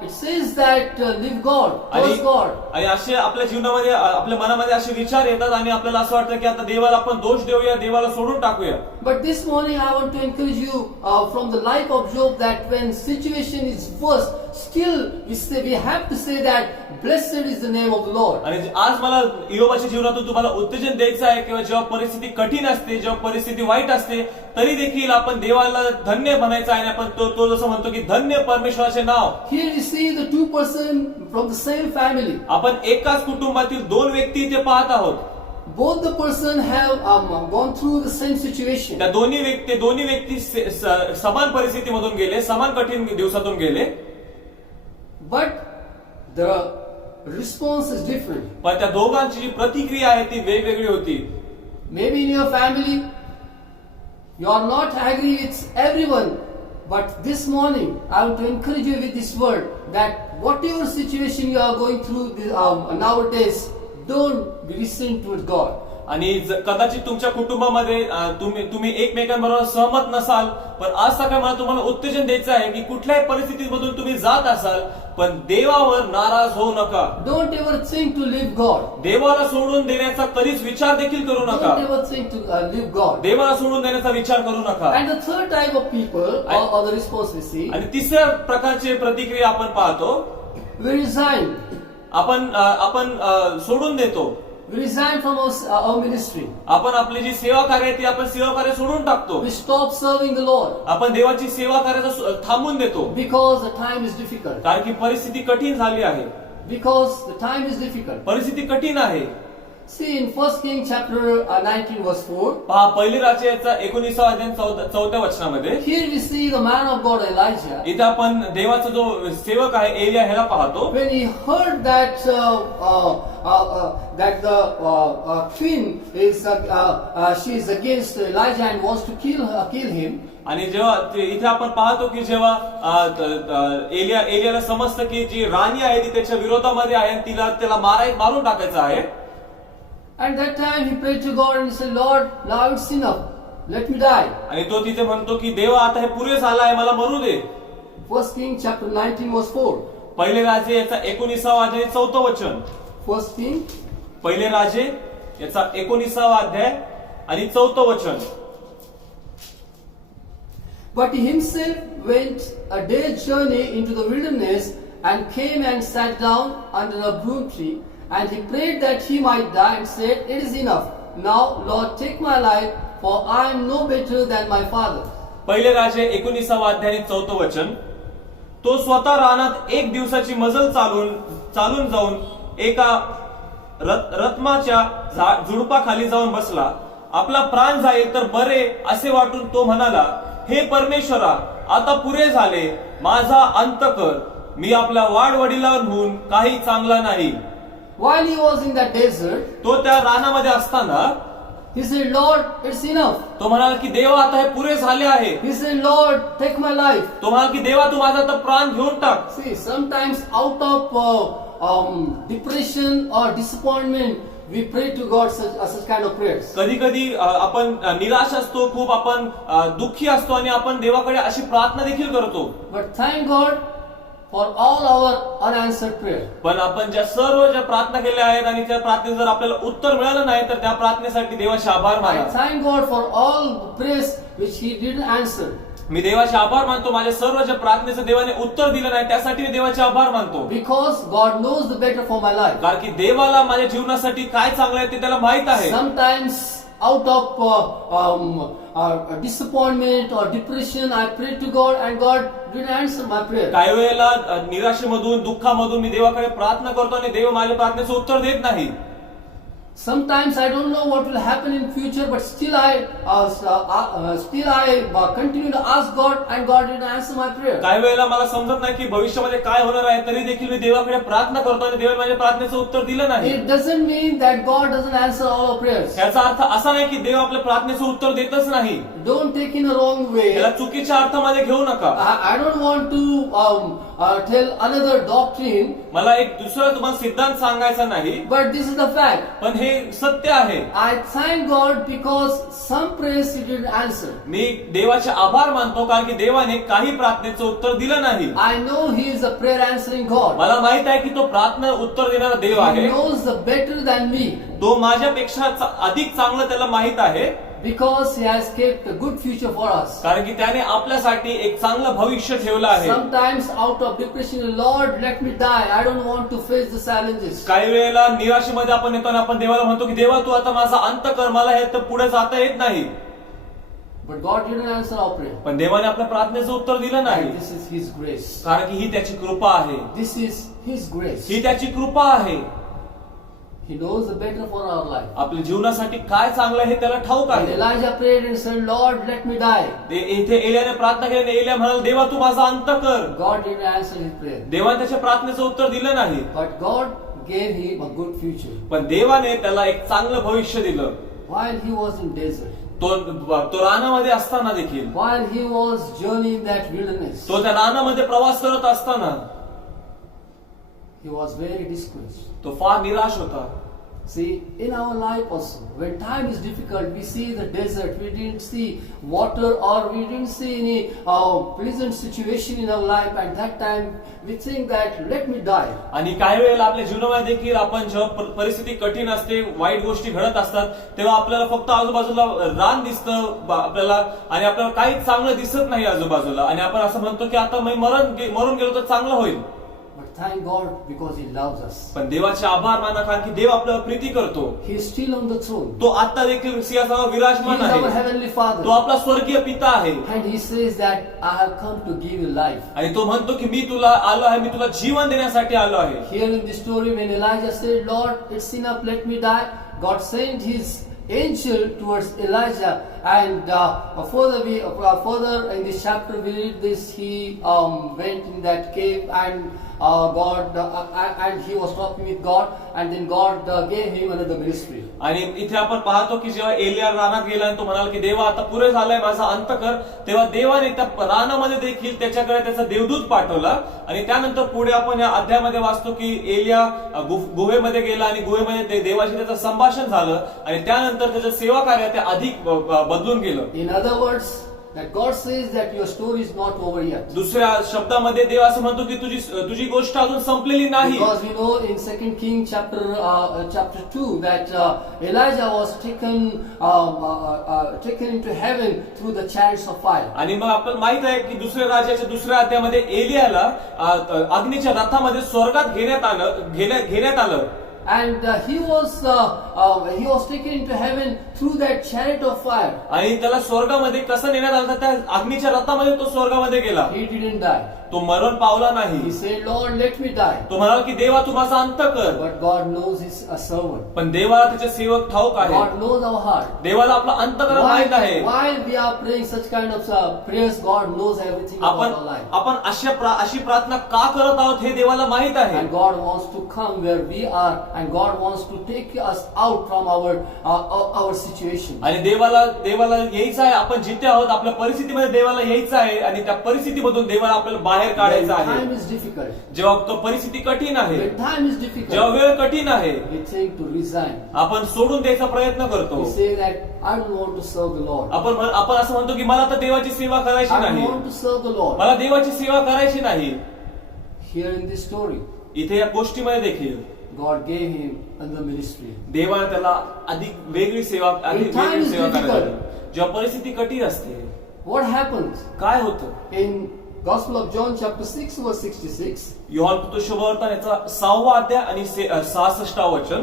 it says that, "Leave God, curse God." आणि असे आपल्या जीवनामध्ये आपल्या मनामध्ये असे विचार येतात आणि आपल्याला असं वाटतं की आता देवाला आपण दोष देऊया, देवाला सोडून टाकूया. But this morning I want to encourage you from the life of Job that when situation is worse, still we have to say that, "Blessed is the name of the Lord." आणि आज मला इयोबाच्या जीवनातून तुम्हाला उत्तेजन द्यायचं आहे किंवा जेव्हा परिस्थिती कठीण असते, जेव्हा परिस्थिती वाईट असते, तरी देखील आपण देवाला धन्य म्हणायचं आहे. आपण तो जसं म्हणतो की धन्य परमेश्वराचे नाव. Here we see the two person from the same family. आपण एकाच कुटुंबातील दोन व्यक्ती इथे पाहत आहोत. Both the person have gone through the same situation. त्या दोन्ही व्यक्ती समान परिस्थितीमधून गेले, समान कठीण दिवसातून गेले, But the response is different. पण त्या दोघांची जी प्रतिक्रिया आहे ती वेगवेगळी होती. Maybe in your family, you are not agree with everyone. But this morning, I want to encourage you with this word that whatever situation you are going through nowadays, don't be resistant towards God. आणि कदाचित तुमच्या कुटुंबामध्ये तुम्ही एकमेकांबरोबर सहमत नसाल, पण आज सकाळी मला तुम्हाला उत्तेजन द्यायचं आहे की कुठल्याही परिस्थितीमधून तुम्ही जात असाल, पण देवावर नाराज होऊ नका. Don't ever think to leave God. देवाला सोडून देण्याचा कधीच विचार देखील करू नका. Don't ever think to leave God. देवाला सोडून देण्याचा विचार करू नका. And the third type of people, or the response we see, आणि तिसऱ्या प्रकारची प्रतिक्रिया आपण पाहतो, we resign. आपण सोडून देतो. We resign from our ministry. आपण आपली जी सेवा कार्य आहे ती आपण सेवा कार्य सोडून टाकतो. We stop serving the Lord आपण देवाची सेवा करायचं थांबून देतो, because the time is difficult. कारण की परिस्थिती कठीण झाली आहे. Because the time is difficult. परिस्थिती कठीण आहे. See, in 1 King chapter 19 verse 4, पहा पहिली राज्याचा 19 अध्याय 4 वचनामध्ये here we see the man of God Elijah. इथे आपण देवाचा जो सेवक आहे एलिया ह्याला पाहतो. When he heard that that the queen is she is against Elijah and wants to kill him. आणि जेव्हा इथे आपण पाहतो की जेव्हा एलियाला समजतं की जी राणी आहे ती त्याच्या विरोधामध्ये आहे आणि त्याला मारून टाकायचं आहे. And that time he prayed to God and he said, Lord, now it's enough. Let me die. आणि तो तिथे म्हणतो की देवा आता हे पुरे झालं आहे, मला मरू दे. 1 King chapter 19 verse 4. पहिले राजे याचा 19 अध्याय 4 वचन. 1 King. पहिले राजे याचा 19 अध्याय आणि 4 वचन. But he himself went a day's journey into the wilderness and came and sat down under a broom tree. And he prayed that he might die and said, It is enough. Now, Lord, take my life, for I am no better than my father. पहिले राजे 19 अध्याय 4 वचन. तो स्वतः रानात एक दिवसाची मजल चालून जाऊन एका रत्माच्या झुडपाखाली जाऊन बसला. आपला प्राण जाईल तर बरे असे वाटून तो म्हणाला, हे परमेश्वरा, आता पुरे झाले, माझा अंत कर, मी आपल्या वाडवडिलांहून काही चांगला नाही. While he was in that desert, तो त्या रानामध्ये असताना he said, Lord, it's enough. तो म्हणाला की देवा आता हे पुरे झाले आहे. He said, Lord, take my life. तो म्हणाला की देवा तू माझा आता प्राण घेऊन टाक. See, sometimes out of depression or disappointment, we pray to God such kind of prayers. कधी कधी आपण निराश असतो, खूप आपण दुःखी असतो आणि आपण देवाकडे अशी प्रार्थना देखील करतो. But thank God for all our unanswered prayer. पण आपण ज्या प्रार्थना केल्या आहेत आणि त्या प्रार्थनेत जर आपल्याला उत्तर मिळालं नाही तर त्या प्रार्थनेसाठी देवाचे आभार I माना. thank God for all the prayers which He didn't answer. मी देवाचे आभार मानतो, माझ्या सर्व ज्या प्रार्थनेचं देवाने उत्तर दिलं नाही त्यासाठी मी देवाचे आभार मानतो. Because God knows the better for my life. कारण की देवाला माझ्या जीवनासाठी काय चांगलं आहे ते त्याला माहित आहे. Sometimes out of disappointment or depression, I prayed to God and God didn't answer my prayer. काही वेळेला निराशेमधून दुःखामधून मी देवाकडे प्रार्थना करतो आणि देव माझ्या प्रार्थनेचं उत्तर देत नाही. Sometimes I don't know what will happen in future, but still I continue to ask God, and God didn't answer my prayer. काही वेळेला मला समजत नाही की भविष्यामध्ये काय होणार आहे, तरी देखील मी देवाकडे प्रार्थना करतो आणि देवाने माझ्या प्रार्थनेचं उत्तर दिलं नाही. It doesn't mean that God doesn't answer all our prayers. याचा अर्थ असा नाही की देव आपल्या प्रार्थनेचं उत्तर देतच नाही. Don't take in a wrong way. याला चुकीच्या अर्थामध्ये घेऊ नका. I don't want to tell another doctrine, मला एक दुसरा तुम्हाला सिद्धांत सांगायचा नाही, but this is the fact. पण हे सत्य आहे. I thank God because some prayers He didn't answer. मी देवाचे आभार मानतो कारण की देवाने काही प्रार्थनेचं उत्तर दिलं नाही. I know He is a prayer answering God. मला माहित आहे की तो प्रार्थना उत्तर देणारा देव He आहे. knows the better than me. तो माझ्यापेक्षा अधिक चांगलं त्याला माहित आहे. Because He has kept a good future for us. कारण की त्याने आपल्यासाठी एक चांगलं भविष्य ठेवलं आहे. Sometimes out of depression, Lord, let me die. I don't want to face the challenges. काही वेळेला निराशेमध्ये आपण येतो आणि आपण देवाला म्हणतो की देवा तू आता माझा अंत कर, मला हे तर पुढे जाता येत नाही. But God didn't answer our prayer. पण देवाने आपल्या प्रार्थनेचं उत्तर दिलं नाही. And this is His grace. कारण की ही त्याची कृपा आहे. This is His grace. ही त्याची कृपा आहे. He knows the better for our life. आपल्या जीवनासाठी काय चांगलं हे त्याला ठाऊक When आहे. Elijah prayed and said, Lord, let me die, इथे एलियाने प्रार्थना केली, एलिया म्हणाला देवा तू माझा अंत कर. God didn't answer his prayer. देवाने त्याच्या प्रार्थनेचं उत्तर दिलं नाही. But God gave him a good future. पण देवाने त्याला एक चांगलं भविष्य दिलं. While he was in desert, तो रानामध्ये असताना देखील, while he was journeying that wilderness, तो त्या रानामध्ये प्रवास करत असताना he was very discouraged. तो फार निराश होता. See, in our life also, when time is difficult, we see the desert, we didn't see water or we didn't see any pleasant situation in our life, and that time we think that let me die. आणि काही वेळेला आपल्या जीवनामध्ये देखील आपण जेव्हा परिस्थिती कठीण असते, वाईट गोष्टी घडत असतात, तेव्हा आपल्याला फक्त आजूबाजूला रान दिसतं आपल्याला आणि आपल्याला काहीच चांगलं दिसत नाही आजूबाजूला आणि आपण असं म्हणतो की आता मी मरून गेलो तर चांगलं होईल. But thank God because He loves us. पण देवाचे आभार माना कारण की देव आपल्याला प्रीती करतो. He is still on the throne. तो आता देखील सिंहासनावर He विराजमान is our आहे. heavenly Father. तो आपला स्वर्गीय पिता आहे. And He says that I have come to give you life. आणि तो म्हणतो की मी तुला आलो आहे, मी तुला जीवन देण्यासाठी आलो आहे. Here in the story when Elijah said, Lord, it's enough, let me die. God sent His angel towards Elijah, and further in this chapter we read this. He went in that cave, and and he was talking with God, and then God gave him another ministry. आणि इथे आपण पाहतो की जेव्हा एलिया रानात गेला आणि तो म्हणाला की देवा आता पुरे झालंय माझा अंत कर, तेव्हा देवाने त्या रानामध्ये देखील त्याच्याकडे त्याचा देवदूत पाठवला. आणि त्यानंतर पुढे आपण या अध्यायामध्ये वाचतो की एलिया गुहेमध्ये गेला आणि गुहेमध्ये देवाशी त्याचं संभाषण झालं आणि त्यानंतर त्याचं सेवा कार्य ते अधिक बदलून गेलं. In other words, that God says that your story is not over yet. दुसऱ्या शब्दामध्ये देव असं म्हणतो की तुझी गोष्ट अजून संपलेली नाही. Because we know in 2 Kings chapter 2 that Elijah was taken into heaven through the chariots of fire. आणि मग आपल्याला माहित आहे की दुसऱ्या राजाच्या दुसऱ्या अध्यायामध्ये एलियाला अग्नीच्या रथामध्ये स्वर्गात घेण्यात आलं. And he was taken into heaven through that chariot of fire. आणि त्याला स्वर्गामध्ये कसं नेण्यात आलं, त्या अग्नीच्या रथामध्ये तो स्वर्गामध्ये गेला. He didn't die. तो मरण पावला नाही. He said, Lord, let me die. तो म्हणाला की देवा तू माझा अंत कर. But God knows his servant. पण देवाला त्याचे सेवक ठाऊक आहे. God knows our heart. देवाला आपला अंतःकरण माहित आहे. While we are praying such kind of prayers, God knows everything about our life. आपण अशी प्रार्थना का करत आहोत हे देवाला माहित आहे. And God wants to come where we are, and God wants to take us out from our situation. आणि देवाला यायचं आहे. आपण जिथे आहोत आपल्या परिस्थितीमध्ये देवाला यायचं आहे आणि त्या परिस्थितीमधून देवाला आपल्याला बाहेर काढायचं आहे. Time is difficult. जेव्हा तो परिस्थिती कठीण आहे, When time is difficult, जेव्हा वेळ कठीण आहे, we think to resign. आपण सोडून द्यायचा प्रयत्न करतो. We say that I don't want to serve the Lord. आपण असं म्हणतो की मला तर देवाची सेवा करायची I don't नाही, want to serve the Lord. मला देवाची सेवा करायची नाही. Here in this story, इथे या गोष्टीमध्ये देखील God gave him another ministry. देवाने त्याला अधिक वेगळी सेवा time is करायला difficult. दिली. जेव्हा परिस्थिती कठीण असते, What happens? काय होतं? In Gospel of John chapter 6 verse 66, Yohan शुभवर्तमान याचा 6वा अध्याय आणि 66व वचन.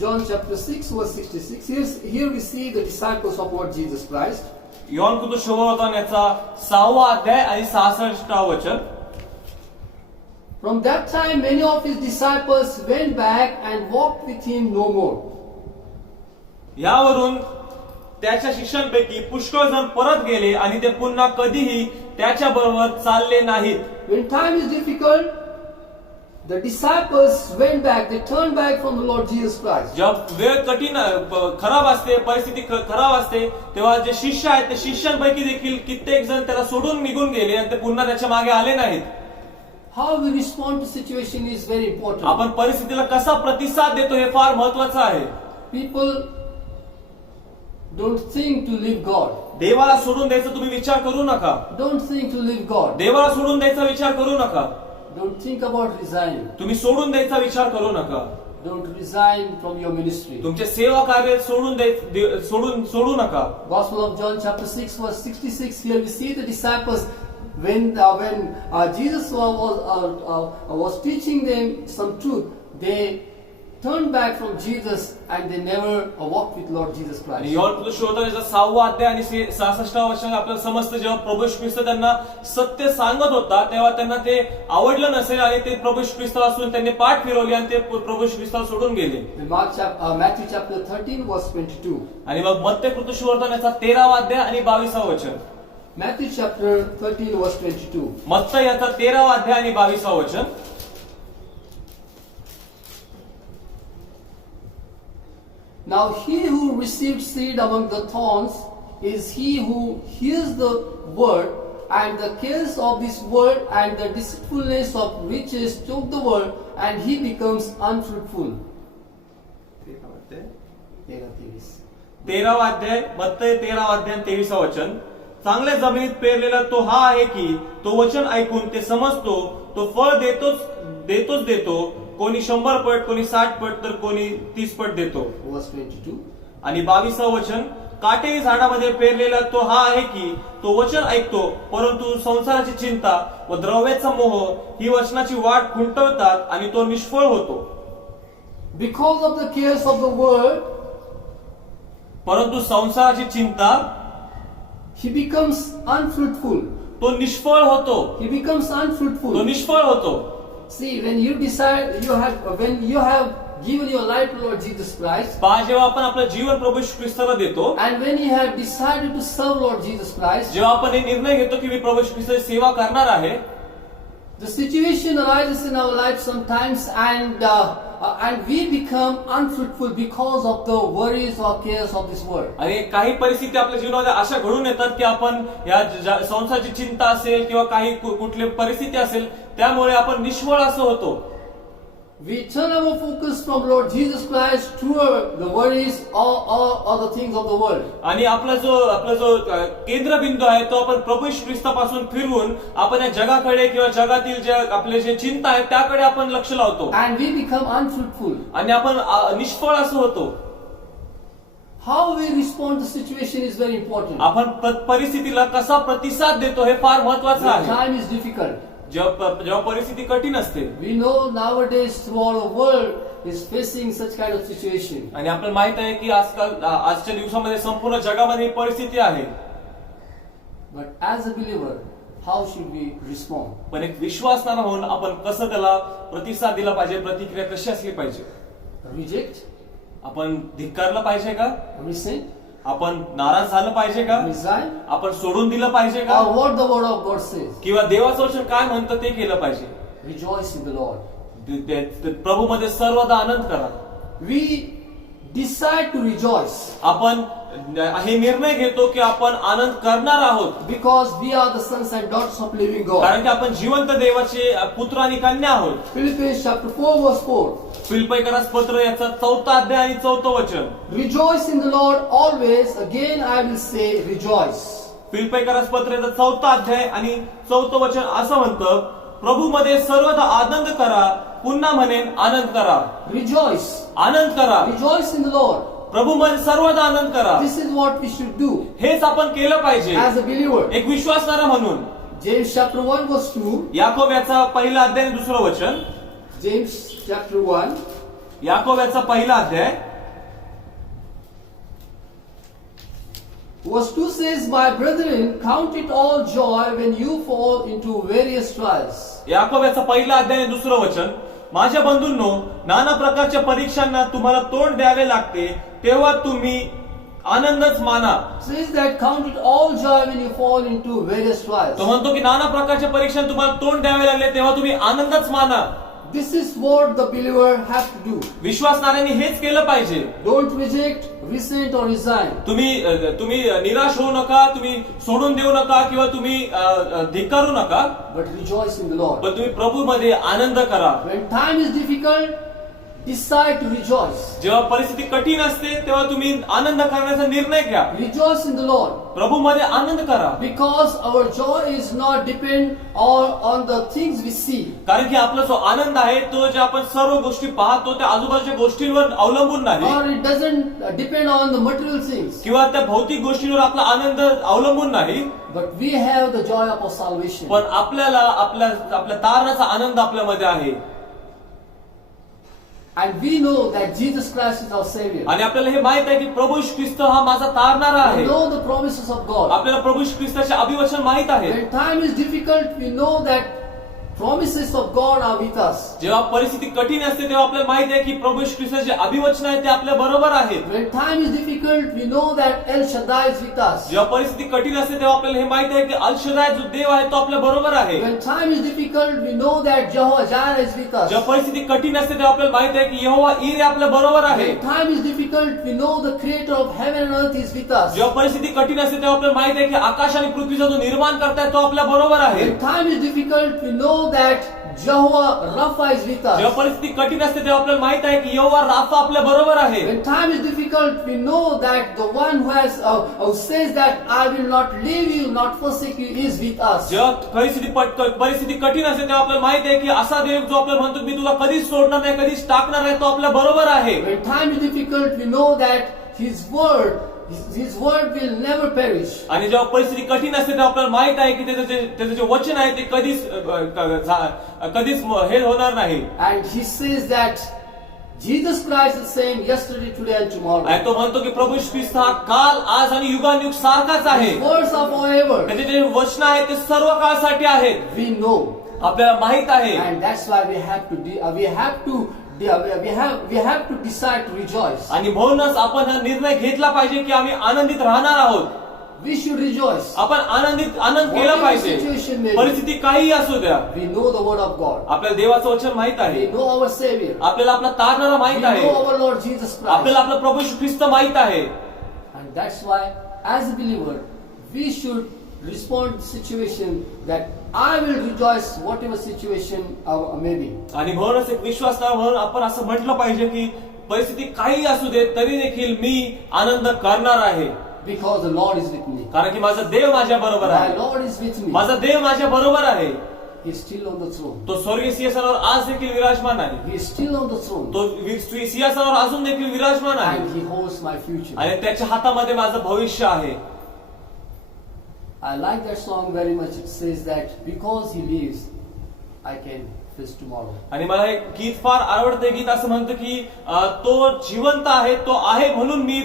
John chapter 6 verse 66, here we see the disciples of Lord Jesus Christ. Yohan शुभवर्तमान याचा 6वा अध्याय आणि 66व वचन. From that time many of his disciples went back and walked with him no more. यावरून त्याच्या शिष्यांपैकी पुष्कळ जण परत गेले आणि ते पुन्हा कधीही त्याच्या बरोबर चालले नाहीत. When time is difficult, the disciples went back, they turned back from the Lord Jesus Christ. जेव्हा वेळ कठीण खराब असते, परिस्थिती खराब असते, तेव्हा जे शिष्य आहेत ते शिष्यांपैकी देखील कित्येक जण त्याला सोडून निघून गेले आणि ते पुन्हा त्याच्या मागे आले नाहीत. How we respond to situation is very important. आपण परिस्थितीला कसा प्रतिसाद देतो हे फार महत्वाचं आहे. People don't think to leave God. देवाला सोडून द्यायचा तुम्ही विचार करू नका. Don't think to leave God. देवाला सोडून द्यायचा विचार करू नका. Don't think about resigning. तुम्ही सोडून द्यायचा विचार करू नका. Don't resign from your ministry. तुमचे सेवा कार्य सोडू नका. Gospel of John chapter 6 verse 66, here we see the disciples when Jesus was teaching them some truth, they turned back from Jesus and they never walked with Lord Jesus आणि Christ. Yohan शुभवर्तमानाचा 6वा अध्याय आणि 66वा वचन आपल्याला समजतं, जेव्हा प्रभू येशू ख्रिस्त त्यांना सत्य सांगत होता तेव्हा त्यांना ते आवडलं नसेल आणि ते प्रभू येशू ख्रिस्ताला असून त्यांनी पाठ फिरवली आणि ते प्रभू येशू ख्रिस्ताला सोडून गेले. In Matthew chapter 13 verse 22. आणि मग मत्ते कृत शुभवर्तमानाचा 13वा अध्याय आणि 22वा वचन. Matthew chapter 13 verse 22. मत्ते याचा 13वा अध्याय आणि 22वा वचन. Now he who received seed among the thorns is he who hears the word, and the cares of this world and the deceitfulness of riches choke the word, and he becomes unfruitful. 13वा अध्याय मत्ते 13वा अध्याय 23वा वचन. चांगल्या जमिनीत पेरलेला तो हा आहे की तो वचन ऐकून ते समजतो, तो फळ देतो, कोणी 100 पट, कोणी 60 पट, तर कोणी 30 पट देतो. Verse 22. आणि 22व वचन. काटेरी झाडामध्ये पेरलेला तो हा आहे की तो वचन ऐकतो, परंतु संसाराची चिंता व द्रव्याचा मोह ही वचनाची वाट खुंटवतात आणि तो निष्फळ होतो. Because of the cares of the world, परंतु संसाराची चिंता he becomes unfruitful. तो निष्फळ होतो. He becomes तो unfruitful. निष्फळ होतो. See, when you decide, when you have given your life to Lord Jesus Christ, पहा, जेव्हा आपण आपलं जीवन प्रभू येशू ख्रिस्ताला देतो, and when you have decided to serve Lord Jesus Christ, जेव्हा आपण हे निर्णय घेतो की मी प्रभू येशू ख्रिस्ताची सेवा करणार आहे, the situation arises in our life sometimes, and we become unfruitful because of the worries or cares of this world. आणि काही परिस्थिती आपल्या जीवनामध्ये अशा घडून येतात की आपण या संसाराची चिंता असेल किंवा काही कुठली परिस्थिती असेल त्यामुळे आपण निष्फळ असं होतो. We turn our focus from Lord Jesus Christ to the worries or the things of the world. आणि आपला जो केंद्रबिंदू आहे तो आपण प्रभू येशू ख्रिस्तापासून फिरवून आपण या जगाकडे किंवा जगातील जे आपले जे चिंता आहे त्याकडे आपण लक्ष लावतो And we become unfruitful. आणि आपण निष्फळ असं होतो. How we respond to situation is very important. आपण परिस्थितीला कसा प्रतिसाद देतो हे फार महत्वाचं When आहे. time is difficult. जेव्हा परिस्थिती कठीण असते We know nowadays throughout the world is facing such kind of situation. आणि आपल्याला माहित आहे की आजच्या दिवसामध्ये संपूर्ण जगामध्ये ही परिस्थिती आहे. But as a believer, how should we respond? पण एक विश्वासणारा होऊन आपण कसं त्याला प्रतिसाद दिला पाहिजे, प्रतिक्रिया कशी असली पाहिजे? Reject? आपण धिक्कारलं पाहिजे का? Resent? आपण नाराज झालं पाहिजे का? Resign? आपण सोडून दिलं पाहिजे का? Or what the word of God says? किंवा देवाचं वचन काय म्हणतं ते केलं पाहिजे? Rejoice in the Lord. प्रभूमध्ये सर्वदा आनंद करा. We decide to rejoice आपण हे निर्णय घेतो की आपण आनंद करणार आहोत because we are the sons and daughters of living God. कारण की आपण जिवंत देवाचे पुत्र आणि कन्या आहोत. Philippians chapter 4 verse 4. फिलिप्पीकरास पत्र याचा 4 अध्याय आणि 4 वचन. Rejoice in the Lord always. Again I will say rejoice. फिलिप्पीकरास पत्र याचा 4 अध्याय आणि 4 वचन असं म्हणतं, प्रभूमध्ये सर्वदा आनंद करा, पुन्हा म्हणेन आनंद करा. Rejoice. आनंद करा. Rejoice in the Lord. प्रभूमध्ये सर्वदा आनंद करा. This is what we should do हेच आपण केलं पाहिजे as a believer. एक विश्वासणारा म्हणून. James chapter 1 verse 2. याकोब याचा 1 अध्याय आणि 2 वचन. James chapter 1 याकोब याचा 1 अध्याय verse 2 says, My brethren, count it all joy when you fall into various trials. Yakob याचा 1 अध्याय आणि 2 वचन. माझ्या बंधूंनो, नाना प्रकारच्या परीक्षांना तुम्हाला तोंड द्यावे लागते तेव्हा तुम्ही आनंदच माना. Says that count it all joy when you fall into various trials. तो म्हणतो की नाना प्रकारच्या परीक्षांना तुम्हाला तोंड द्यावे लागले तेव्हा तुम्ही आनंदच माना. This is what the believer have to do. विश्वासणाऱ्यांनी हेच केलं पाहिजे. Don't reject, resent or resign. तुम्ही निराश होऊ नका, तुम्ही सोडून देऊ नका किंवा तुम्ही धिक्कारू नका, But rejoice in the Lord. पण तुम्ही प्रभूमध्ये आनंद करा. When time is difficult, decide to rejoice. जेव्हा परिस्थिती कठीण असते तेव्हा तुम्ही आनंद करण्याचा निर्णय घ्या. Rejoice in the Lord. प्रभूमध्ये आनंद करा. Because our joy is not depend on the things we see. कारण की आपला जो आनंद आहे तो जे आपण सर्व गोष्टी पाहतो त्या आजूबाजूच्या गोष्टींवर अवलंबून नाही Or it doesn't depend on the material things. किंवा त्या भौतिक गोष्टींवर आपला आनंद अवलंबून नाही, But we have the joy of our salvation. पण आपल्याला आपल्या तारणाचा आनंद आपल्यामध्ये आहे. And we know that Jesus Christ is our Savior. आणि आपल्याला हे माहित आहे की प्रभू येशू ख्रिस्त हा माझा तारणारा We आहे. know the promises of God. आपल्याला प्रभू येशू ख्रिस्ताचे अभिवचन माहित आहे. When time is difficult, we know that promises of God are with us. जेव्हा परिस्थिती कठीण असते तेव्हा आपल्याला माहित आहे की प्रभू येशू ख्रिस्ताचे अभिवचन आहे ते आपल्या बरोबर आहेत. When time is difficult, we know that El Shaddai is with us. जेव्हा परिस्थिती कठीण असते तेव्हा आपल्याला हे माहित आहे की अल शदाय जो देव आहे तो आपल्या बरोबर आहे. When time is difficult, we know that Jehovah Jireh is with us. जेव्हा परिस्थिती कठीण असते तेव्हा आपल्याला माहित आहे की यहोवा ईरे आपल्या बरोबर आहे. When time is difficult, we know the Creator of heaven and earth is with us. जेव्हा परिस्थिती कठीण असते तेव्हा आपल्याला माहित आहे की आकाश आणि पृथ्वीचा जो निर्माण करताय तो आपल्या बरोबर आहे. When time is difficult, we know that Jehovah Rapha is with जेव्हा us. परिस्थिती कठीण असते तेव्हा आपल्याला माहित आहे की यहोवा राफा आपल्या बरोबर आहे. When time is difficult, we know that the one who says that I will not leave you, not forsake you, is with us. जेव्हा परिस्थिती कठीण असते तेव्हा आपल्याला माहित आहे की असा देव जो आपल्याला म्हणतो मी तुला कधीच सोडणार नाही, कधीच टाकणार नाही, तो आपल्या बरोबर आहे. When time is difficult, we know that His word will never perish. आणि जेव्हा परिस्थिती कठीण असते तेव्हा आपल्याला माहित आहे की त्याचं जे वचन आहे ते कधीच हे होणार नाही. And He says that Jesus Christ is the same yesterday, today and tomorrow. आणि तो म्हणतो की प्रभू येशू ख्रिस्त हा काल, आज आणि युगानुयुग सारखाच आहे. His words are forever. त्याचे जे वचन आहेत ते सर्व काळासाठी आहेत. We know. आपल्याला माहित आहे. And that's why we have to we have to decide to rejoice. आणि म्हणूनच आपण हा निर्णय घेतला पाहिजे की आम्ही आनंदित राहणार आहोत. We should rejoice. आपण आनंद केला Whatever पाहिजे. situation may be. परिस्थिती काही असू द्या, We know the word of God. आपल्याला देवाचं वचन माहित आहे, We know our Savior. आपल्याला आपला तारणारा We माहित आहे, know our Lord Jesus Christ. आपल्याला आपला प्रभू येशू ख्रिस्त माहित आहे. And that's why, as a believer, we should respond to situation that I will rejoice whatever situation may be. आणि म्हणूनच एक विश्वासदार म्हणून आपण असं म्हटलं पाहिजे की परिस्थिती काही असू दे तरी देखील मी आनंद करणार आहे, Because the Lord is with me. कारण की माझा देव माझ्या बरोबर My आहे. Lord is with me. माझा देव माझ्या बरोबर आहे. He is still on the throne. तो स्वर्गीय सिंहासनावर आज देखील विराजमान आहे. He is still on the throne. तो सिंहासनावर अजून देखील विराजमान आहे And He holds my future. आणि त्याच्या हातामध्ये माझं भविष्य आहे. I like that song very much. It says that because He lives, I can face tomorrow. आणि मला हे गीत फार आवडते. गीत असं म्हणतं की तो जिवंत आहे, तो आहे म्हणून मी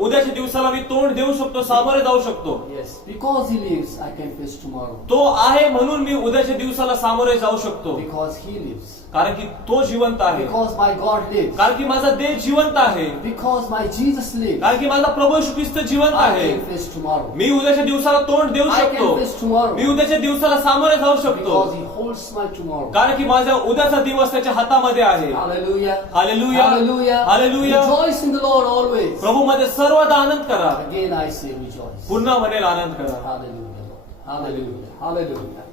उद्याच्या दिवसाला मी तोंड देऊ शकतो, सामोरे जाऊ शकतो. Yes, because He lives, I can face tomorrow. तो आहे म्हणून मी उद्याच्या दिवसाला सामोरे जाऊ शकतो, Because He lives. कारण की तो जिवंत आहे, Because my God lives. कारण की माझा देव जिवंत आहे, Because my Jesus lives. कारण की माझा प्रभू येशू ख्रिस्त जिवंत I आहे. can face tomorrow. मी उद्याच्या दिवसाला तोंड देऊ I शकतो, can face tomorrow. मी उद्याच्या दिवसाला सामोरे जाऊ शकतो, Because He holds my tomorrow. कारण की माझा उद्याचा दिवस त्याच्या हातामध्ये आहे. Hallelujah. Hallelujah, Hallelujah. Hallelujah. Rejoice in the Lord always. प्रभू मध्ये सर्वदा आनंद करा. Again I say rejoice. पुन्हा म्हणेल आनंद करा. Hallelujah, Lord. Hallelujah. Hallelujah.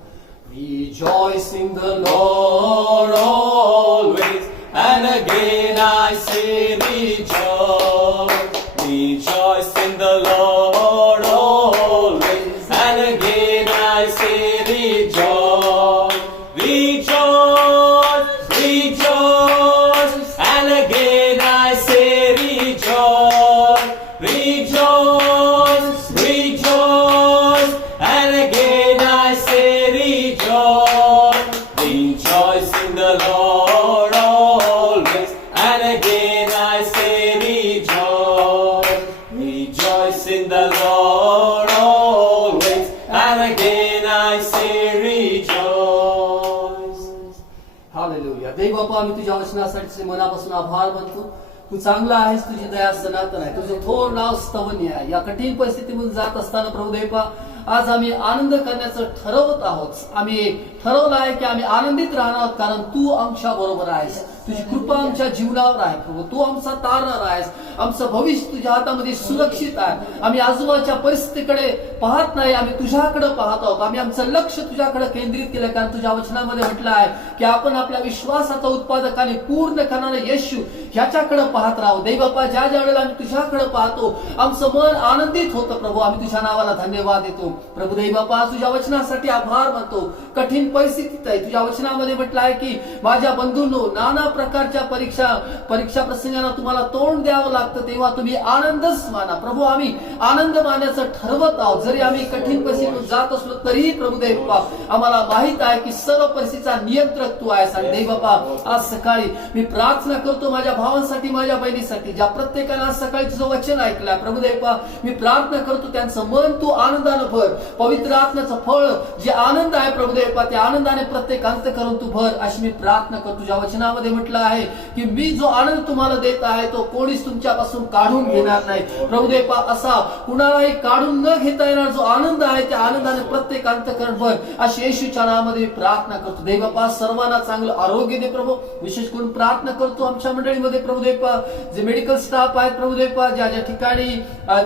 Rejoice in the Lord always. And again I say rejoice. Rejoice in the Lord always, and again I say rejoice. Rejoice, rejoice, and again I say rejoice. Rejoice, rejoice, and again I say rejoice. Rejoice in the Lord always, and again I say rejoice. Rejoice in the Lord always, and again I say rejoice. Hallelujah. देव बाप्पा, आम्ही तुझ्या वचनासाठी मनापासून आभार मानतो. तू चांगला आहेस, तुझी दया सनातन आहे, तुझं थोर नाव स्तवनीय आहे. या कठीण परिस्थितीमधून जात असताना प्रभू देवा, आज आम्ही आनंद करण्याचं ठरवत आहोत. आम्ही ठरवलं आहे की आम्ही आनंदित राहणार आहोत, कारण तू आमच्या बरोबर आहेस. तुझी कृपा आमच्या जीवनावर आहे प्रभू. तू आमचा तारणार आहेस. आमचं भविष्य तुझ्या हातामध्ये सुरक्षित आहे. आम्ही आजूबाजूच्या परिस्थितीकडे पाहत नाही, आम्ही तुझ्याकडे पाहत आहोत. आम्ही आमचं लक्ष तुझ्याकडे केंद्रित केलं, कारण तुझ्या वचनामध्ये म्हटलं आहे की आपण आपल्या विश्वासाचा उत्पादक आणि पूर्ण करणारा येशू ह्याच्याकडे पाहत राहू. देवबापा, ज्या ज्या वेळेला आम्ही तुझ्याकडे पाहतो, आमचं मन आनंदित होतं प्रभू. आम्ही तुझ्या नावाला धन्यवाद देतो प्रभू. देवबापा, तुझ्या वचनासाठी आभार मानतो. कठीण परिस्थितीत आहे, तुझ्या वचनामध्ये म्हटलं आहे की माझ्या बंधूंनो, नाना प्रकारच्या परीक्षा प्रसंगाला तुम्हाला तोंड द्यावं लागतं, तेव्हा तुम्ही आनंदच माना. प्रभू, आम्ही आनंद मानायचं ठरवत आहोत. जरी आम्ही कठीण परिस्थितीतून जात असलो तरीही प्रभू देवबापा, आम्हाला माहित आहे की सर्व परिस्थितीचा नियंत्रक तू आहेस. आणि देवबापा, आज सकाळी मी प्रार्थना करतो माझ्या भावांसाठी, माझ्या बहिणीसाठी, ज्या प्रत्येकानं आज सकाळी तुझं वचन ऐकलंय प्रभू देवबापा, मी प्रार्थना करतो त्यांचं मन तू आनंदानं भर. पवित्र आत्म्याचं फळ जे आनंद आहे प्रभू देवबापा, त्या आनंदाने प्रत्येक अंत करून तू भर, अशी मी प्रार्थना करतो. तुझ्या वचनामध्ये म्हटलं आहे की मी जो आनंद तुम्हाला देत आहे तो कोणीच तुमच्यापासून काढून घेणार नाही. प्रभू देवबापा, असा कुणालाही काढून न घेता येणार जो आनंद आहे त्या आनंदाने प्रत्येक अंतकरण भर, अशी येशूच्या नावामध्ये प्रार्थना करतो. देवबापा, सर्वांना चांगलं आरोग्य दे प्रभू. विशेष करून प्रार्थना करतो आमच्या मंडळीमध्ये प्रभू देवबापा, जे मेडिकल स्टाफ आहेत प्रभू देवबापा, ज्या ज्या ठिकाणी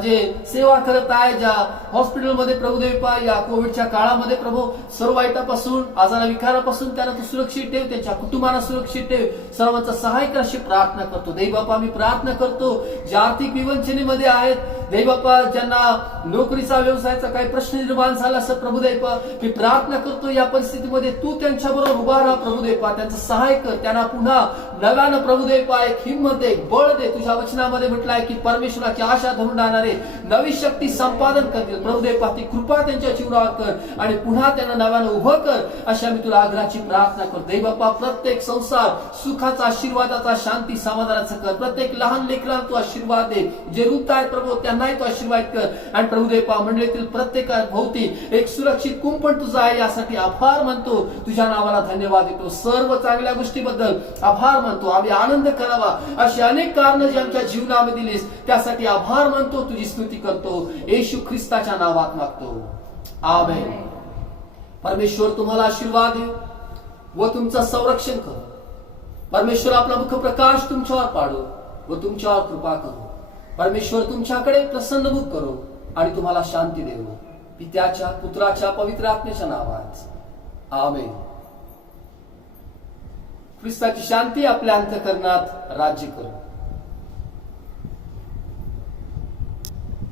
जे सेवा करत आहे, ज्या हॉस्पिटलमध्ये प्रभू देवबापा, या कोविडच्या काळामध्ये प्रभू, सर्व वाईटापासून, आजार विकारापासून त्यांना तू सुरक्षित ठेव, त्यांच्या कुटुंबाला सुरक्षित ठेव, सर्वांचा सहाय्य कर अशी प्रार्थना करतो. देवबापा, मी प्रार्थना करतो जे आर्थिक विवंचनेमध्ये आहेत, देवबापा, ज्यांना नोकरीचा व्यवसायाचा काही प्रश्न निर्माण झाला असं प्रभू देवबापा, मी प्रार्थना करतो या परिस्थितीमध्ये तू त्यांच्याबरोबर उभा राहा प्रभू देवबापा, त्यांचं सहाय्य कर, त्यांना पुन्हा नव्यानं प्रभू देवबापा एक हिंमत दे, एक बळ दे. तुझ्या वचनामध्ये म्हटलं आहे की परमेश्वराची आशा धरून राहणारे नवी शक्ती संपादन करतील. प्रभू देवबापा, ती कृपा त्यांच्या जीवनावर कर आणि पुन्हा त्यांना नव्यानं उभं कर, अशी आम्ही तुला आग्रहाची प्रार्थना करतो. देवबापा, प्रत्येक संसार सुखाचा, आशीर्वादाचा, शांती, समाधानाचा कर. प्रत्येक लहान लेकरांना तू आशीर्वाद दे. जे रुत आहेत प्रभू, त्यांना त्यांनाही तो आशीर्वाद कर. आणि प्रभू देवा मंडळीतील प्रत्येका भोवती एक सुरक्षित कुंपण तुझं आहे, यासाठी आभार मानतो. तुझ्या नावाला धन्यवाद देतो. सर्व चांगल्या गोष्टीबद्दल आभार मानतो. आम्ही आनंद करावा अशी अनेक कारणं जी आमच्या जीवनामध्ये दिलीस त्यासाठी आभार मानतो. तुझी स्तुती करतो. येशू ख्रिस्ताच्या नावात मागतो. आमेन. परमेश्वर तुम्हाला आशीर्वाद देव व तुमचं संरक्षण करो. परमेश्वर आपला मुख प्रकाश तुमच्यावर पाडो व तुमच्यावर कृपा करो. परमेश्वर तुमच्याकडे प्रसन्नमुख करो आणि तुम्हाला शांती देव. पित्याच्या पुत्राच्या पवित्र आत्म्याच्या नावात आमेन. ख्रिस्ताची शांती आपल्या अंतःकरणात राज्य करो.